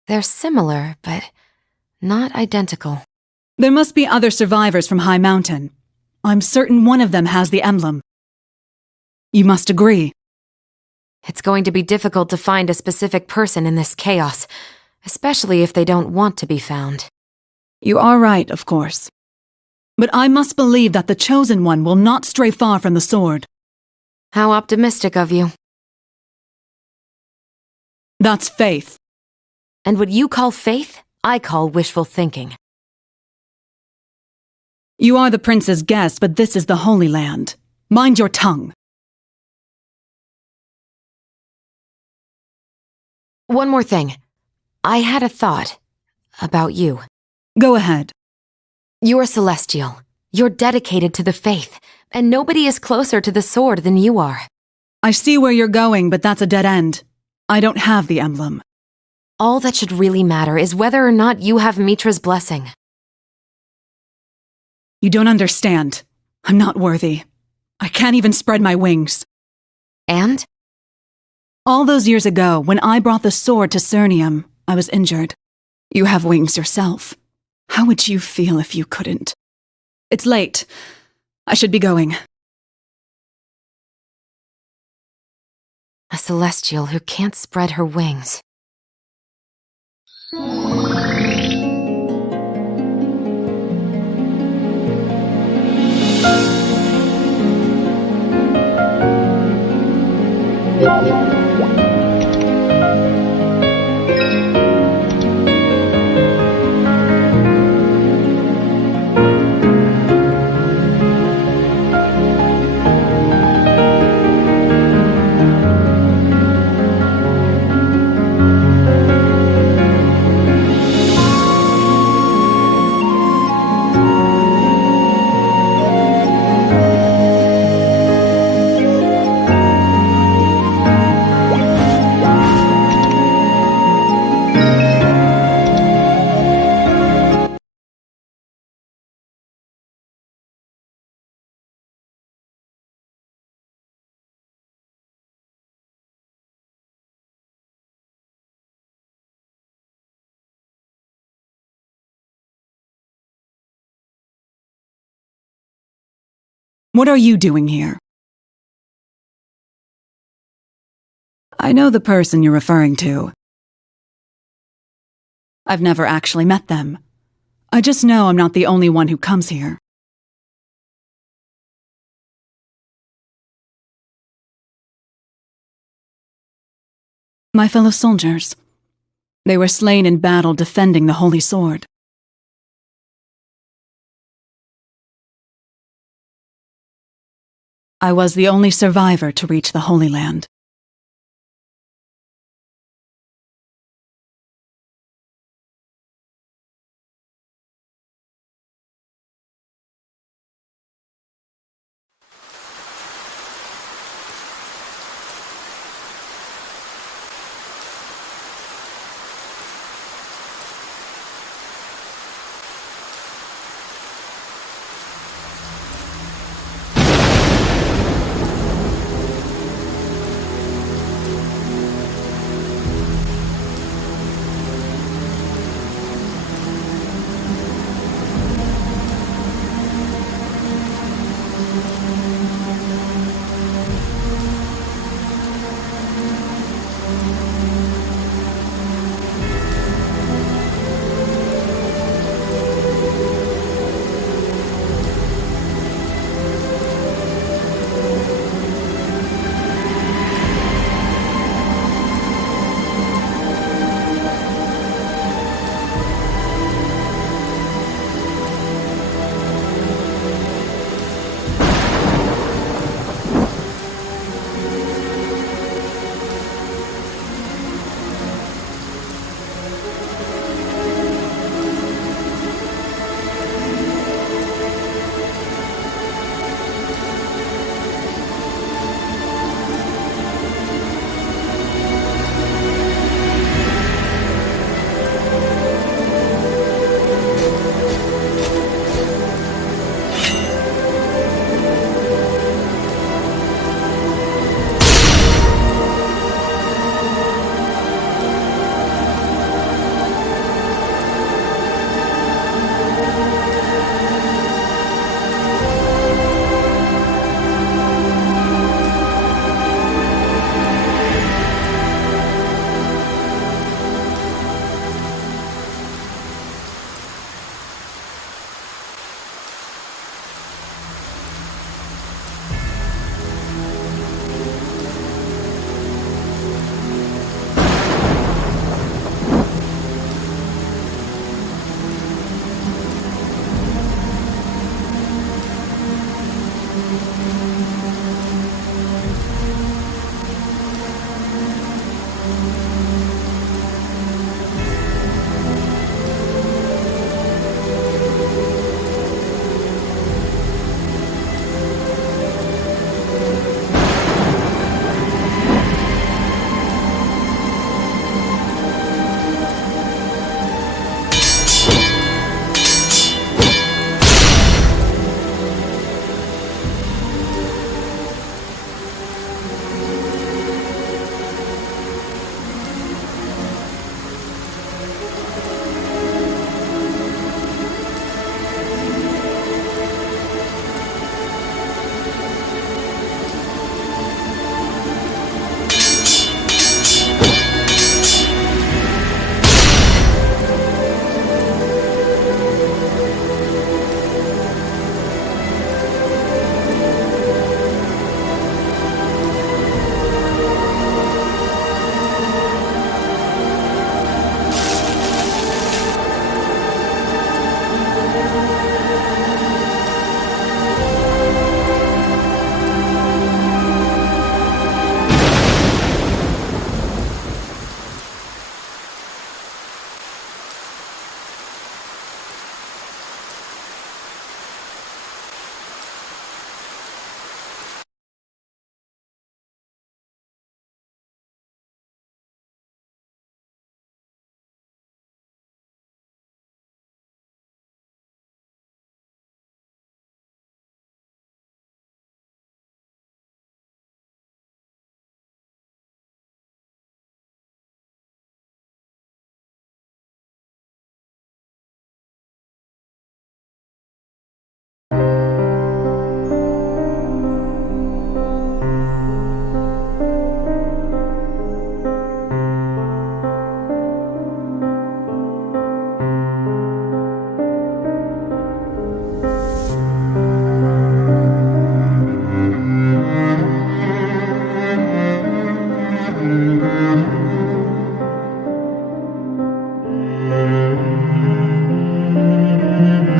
They're similar, but not identical. There must be other survivors from High Mountain. I'm certain one of them has the emblem. You must agree. It's going to be difficult to find a specific person in this chaos, especially if they don't want to be found. You are right, of course. But I must believe that the Chosen One will not stray far from the sword. How optimistic of you. That's faith. And what you call faith, I call wishful thinking. You are the prince's guest, but this is the Holy Land. Mind your tongue. One more thing. I had a thought about you. Go ahead. You're celestial. You're dedicated to the faith, and nobody is closer to the sword than you are. I see where you're going, but that's a dead end. I don't have the emblem. All that should really matter is whether or not you have Mitra's blessing. You don't understand. I'm not worthy. I can't even spread my wings. And? All those years ago, when I brought the sword to Cernium, I was injured. You have wings yourself. How would you feel if you couldn't? It's late. I should be going. A celestial who can't spread her wings. What are you doing here? I know the person you're referring to. I've never actually met them, I just know I'm not the only one who comes here. My fellow soldiers. They were slain in battle defending the Holy Sword. I was the only survivor to reach the Holy Land.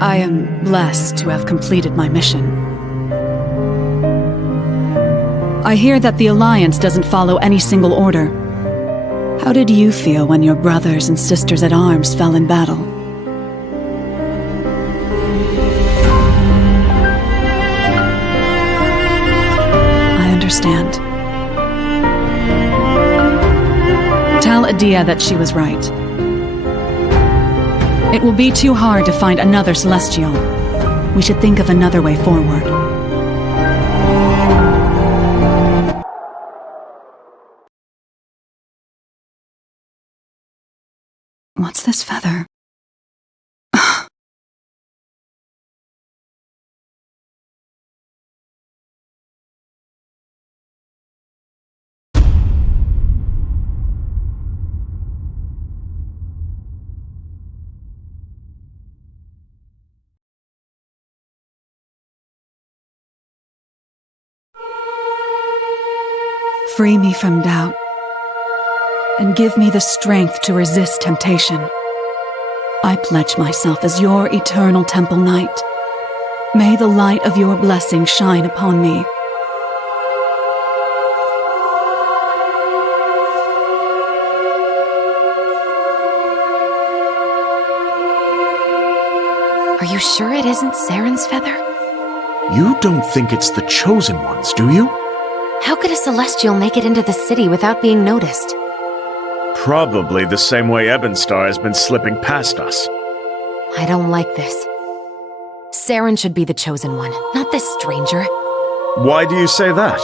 I am blessed to have completed my mission. I hear that the Alliance doesn't follow any single order. How did you feel when your brothers and sisters at arms fell in battle? I understand. Tell Adia that she was right. It will be too hard to find another Celestial. We should think of another way forward. What's this feather? Free me from doubt, and give me the strength to resist temptation. I pledge myself as your eternal temple knight. May the light of your blessing shine upon me. Are you sure it isn't Saren's feather? You don't think it's the Chosen Ones, do you? How could a Celestial make it into the city without being noticed? Probably the same way Ebonstar has been slipping past us. I don't like this. Saren should be the Chosen One, not this stranger. Why do you say that?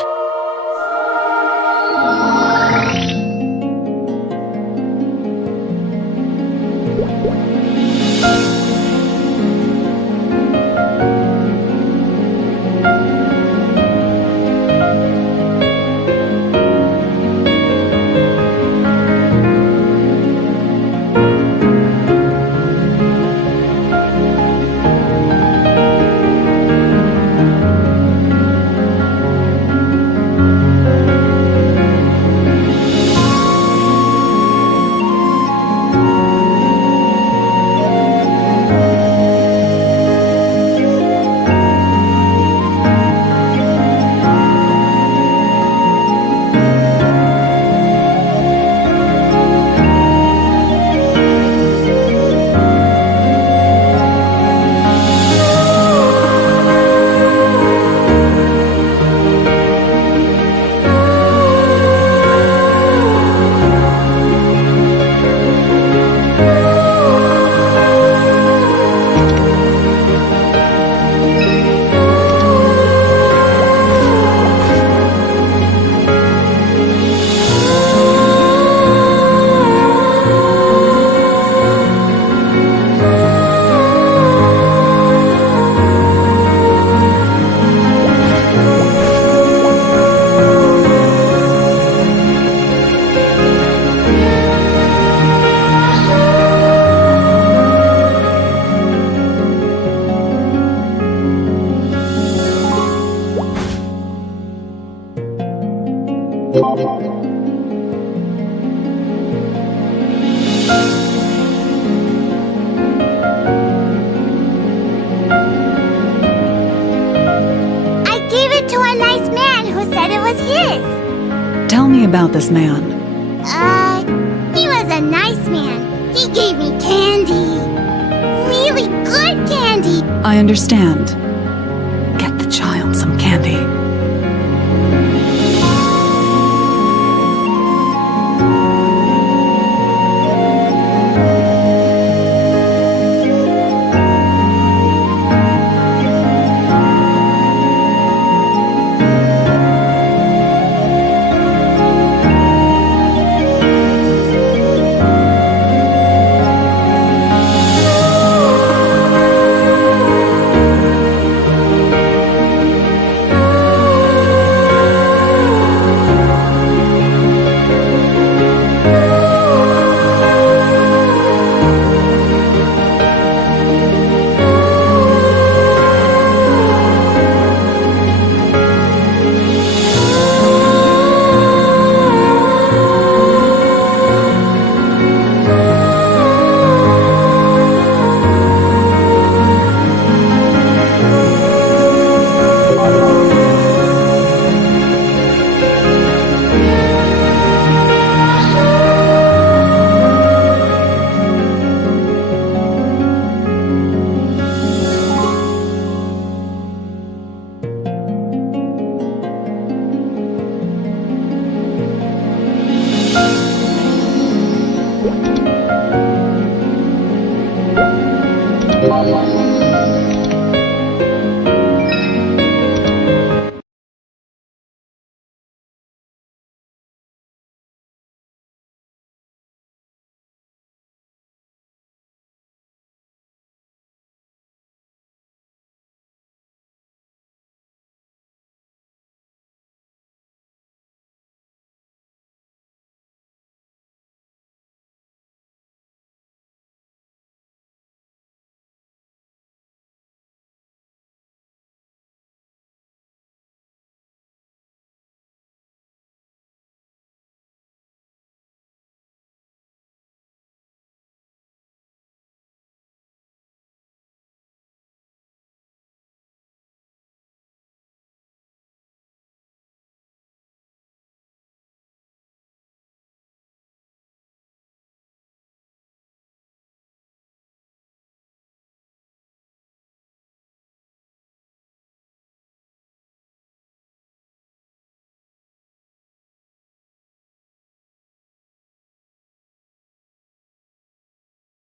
Tell me about this man. He was a nice man. He gave me candy. Really good candy. I understand. Get the child some candy.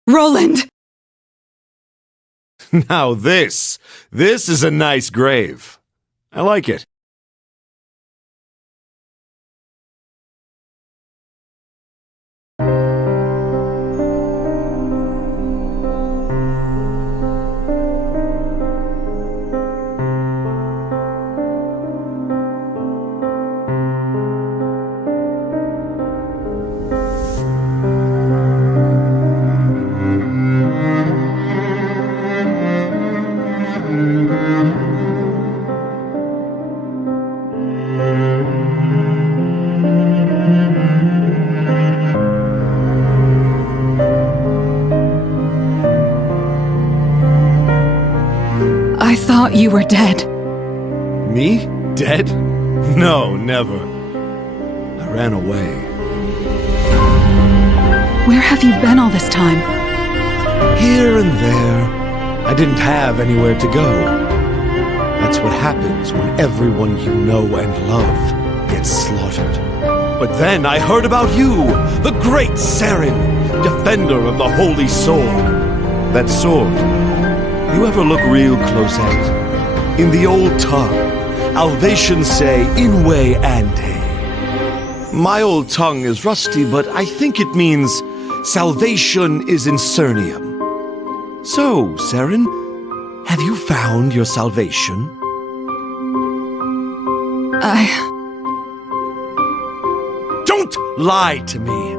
Roland! Now this is a nice grave. I like it. I thought you were dead. Me? Dead? No, never. I ran away. Where have you been all this time? Here and there. I didn't have anywhere to go. That's what happens when everyone you know and love gets slaughtered. But then I heard about you, the great Cernium, defender of the Holy Sword. That sword, you ever look real close at it? In the old tongue, Alvatians say Inwe Ante. My old tongue is rusty, but I think it means salvation is in Cernium. So, Seren, have you found your salvation? Don't lie to me!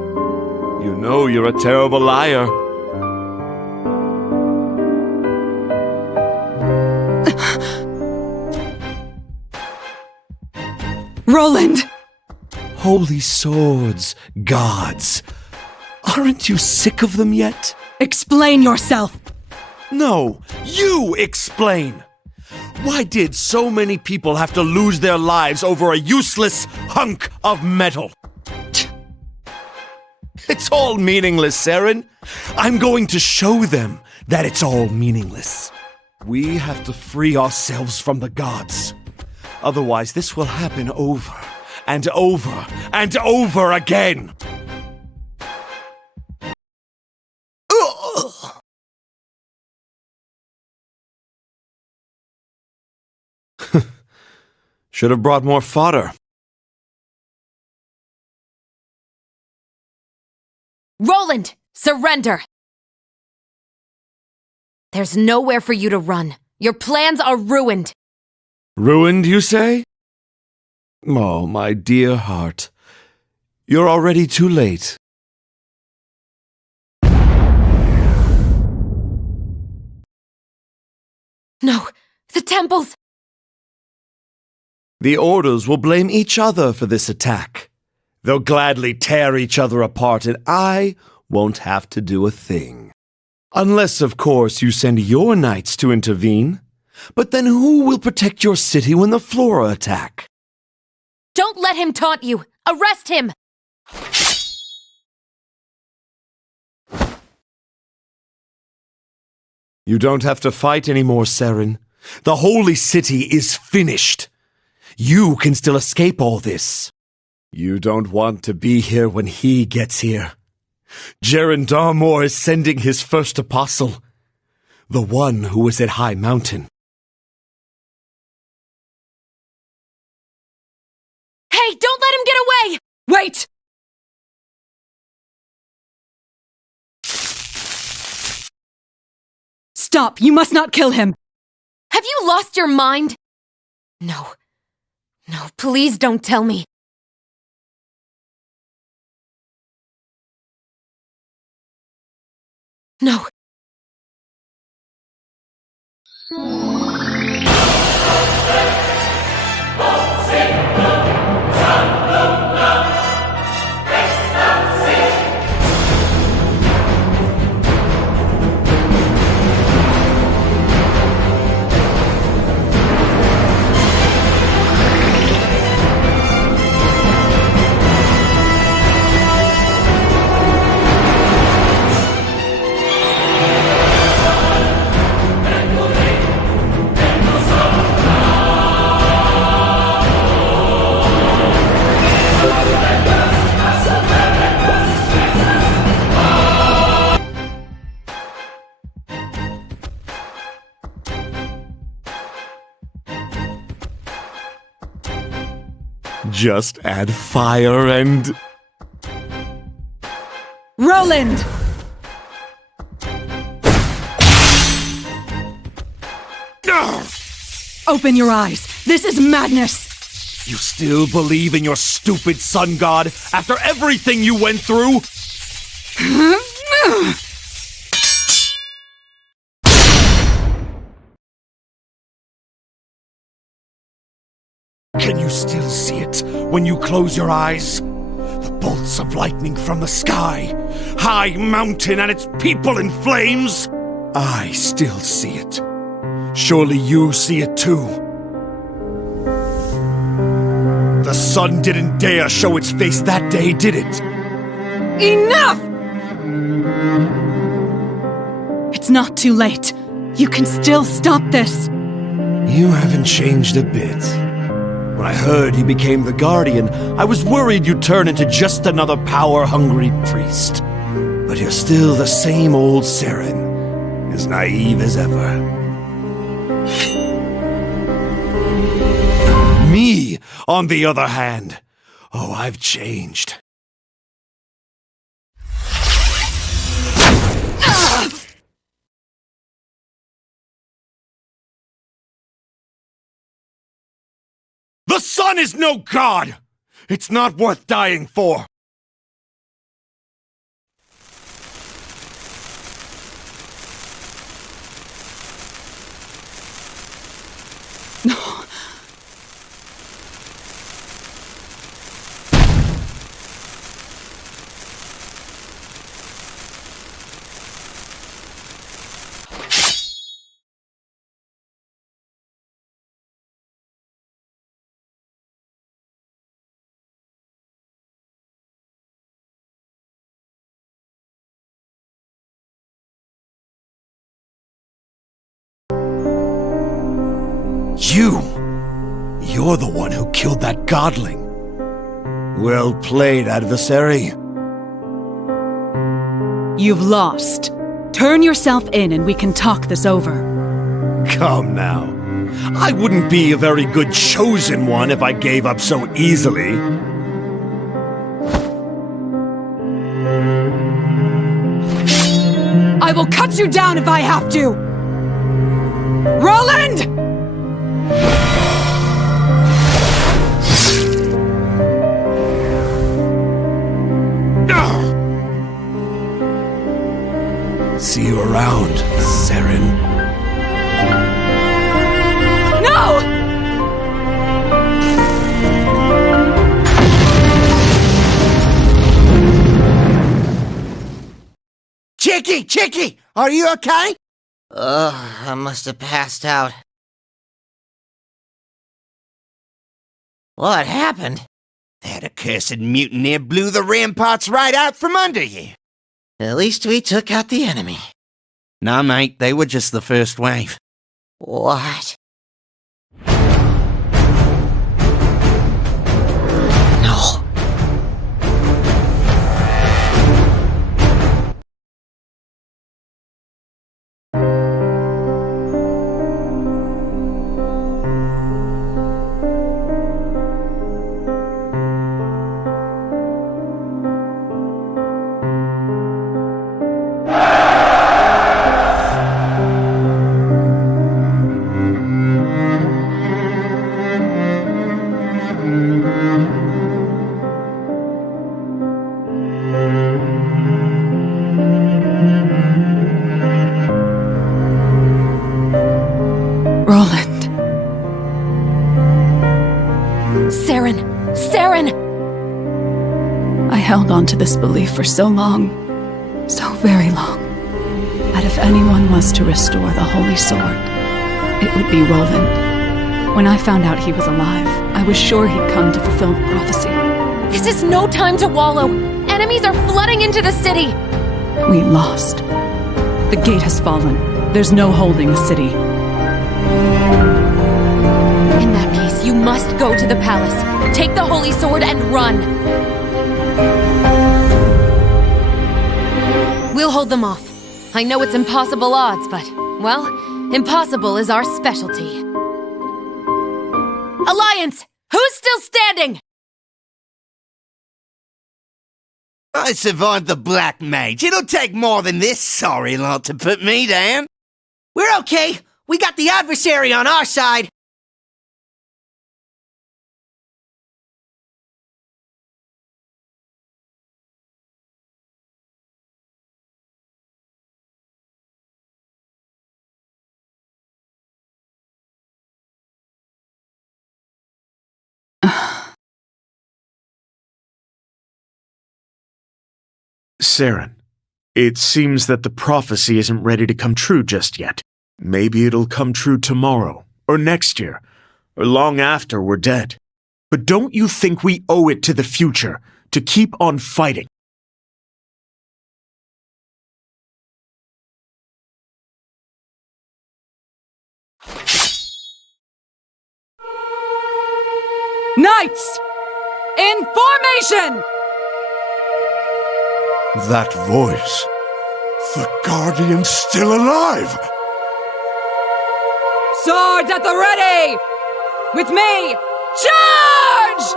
You know you're a terrible liar. Roland! Holy swords, gods. Aren't you sick of them yet? Explain yourself! No, you explain! Why did so many people have to lose their lives over a useless hunk of metal? It's all meaningless, Seren. I'm going to show them that it's all meaningless. We have to free ourselves from the gods. Otherwise, this will happen over and over and over again. Should have brought more fodder. Roland! Surrender! There's nowhere for you to run. Your plans are ruined. Ruined, you say? Oh, my dear heart. You're already too late. No, the temples! The Orders will blame each other for this attack. They'll gladly tear each other apart, and I won't have to do a thing. Unless, of course, you send your knights to intervene. But then who will protect your city when the Flora attack? Don't let him taunt you! Arrest him! You don't have to fight anymore, Seren. The Holy City is finished. You can still escape all this. You don't want to be here when he gets here. Jaren Darmor is sending his first apostle, the one who was at High Mountain. Hey, don't let him get away! Wait! Stop! You must not kill him! Have you lost your mind? No. No, please don't tell me. No. Just add fire and... Roland! Open your eyes. This is madness. You still believe in your stupid sun god after everything you went through? Can you still see it when you close your eyes? The bolts of lightning from the sky, high mountain and its people in flames? I still see it. Surely you see it too. The sun didn't dare show its face that day, did it? Enough! It's not too late. You can still stop this. You haven't changed a bit. When I heard you became the Guardian, I was worried you'd turn into just another power-hungry priest. But you're still the same old Seren, as naive as ever. Me, on the other hand, oh, I've changed. The sun is no god! It's not worth dying for! You're the one who killed that godling. Well played, adversary. You've lost. Turn yourself in and we can talk this over. Come now. I wouldn't be a very good chosen one if I gave up so easily. I will cut you down if I have to! Roland! See you around, Seren. No! Chicky, are you okay? I must have passed out. What happened? That accursed mutineer blew the ramparts right out from under you. At least we took out the enemy. Nah, mate, they were just the first wave. What? No. Roland. Seren! I held on to this belief for so long, so very long, that if anyone was to restore the Holy Sword, it would be Roland. When I found out he was alive, I was sure he'd come to fulfill the prophecy. This is no time to wallow! Enemies are flooding into the city! We lost. The gate has fallen. There's no holding the city. In that case, you must go to the palace. Take the Holy Sword and run! We'll hold them off. I know it's impossible odds, but, well, impossible is our specialty. Alliance! Who's still standing? I survived the Black Mage. It'll take more than this sorry lot to put me down. We're okay. We got the adversary on our side. Saren, it seems that the prophecy isn't ready to come true just yet. Maybe it'll come true tomorrow, or next year, or long after we're dead. But don't you think we owe it to the future to keep on fighting? Knights! In formation! That voice. The Guardian's still alive! Swords at the ready! With me, charge!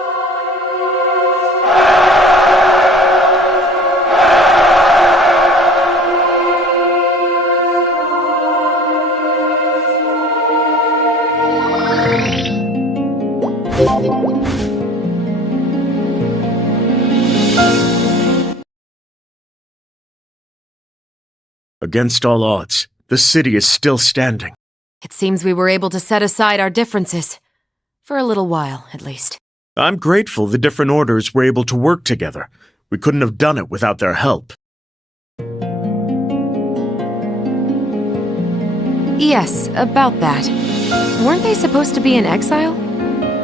Against all odds, the city is still standing. It seems we were able to set aside our differences. For a little while, at least. I'm grateful the different orders were able to work together. We couldn't have done it without their help. Yes, about that. Weren't they supposed to be in exile?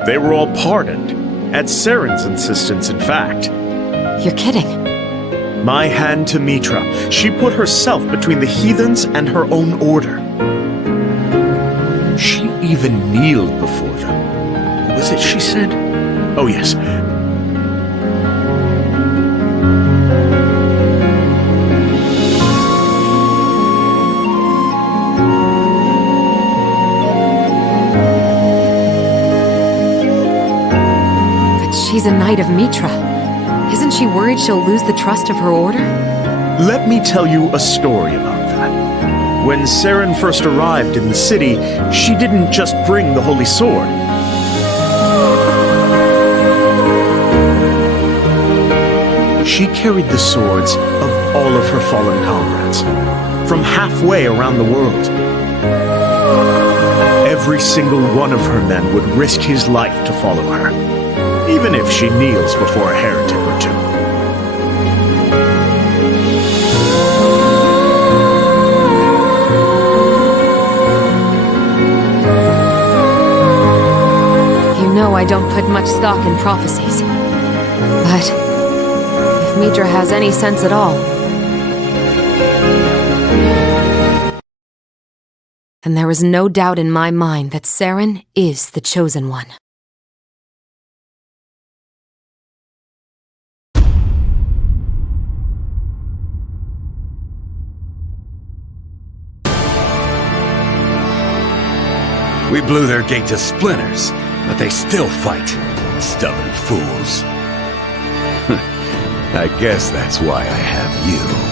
They were all pardoned. At Saren's insistence, in fact. You're kidding. My hand to Mitra. She put herself between the heathens and her own order. She even kneeled before them. What was it she said? Oh, yes. But she's a knight of Mitra. Isn't she worried she'll lose the trust of her order? Let me tell you a story about that. When Saren first arrived in the city, she didn't just bring the Holy Sword. She carried the swords of all of her fallen comrades, from halfway around the world. Every single one of her men would risk his life to follow her, even if she kneels before a heretic or two. You know I don't put much stock in prophecies. But if Mitra has any sense at all, then there is no doubt in my mind that Saren is the chosen one. We blew their gate to splinters, but they still fight. Stubborn fools. I guess that's why I have you.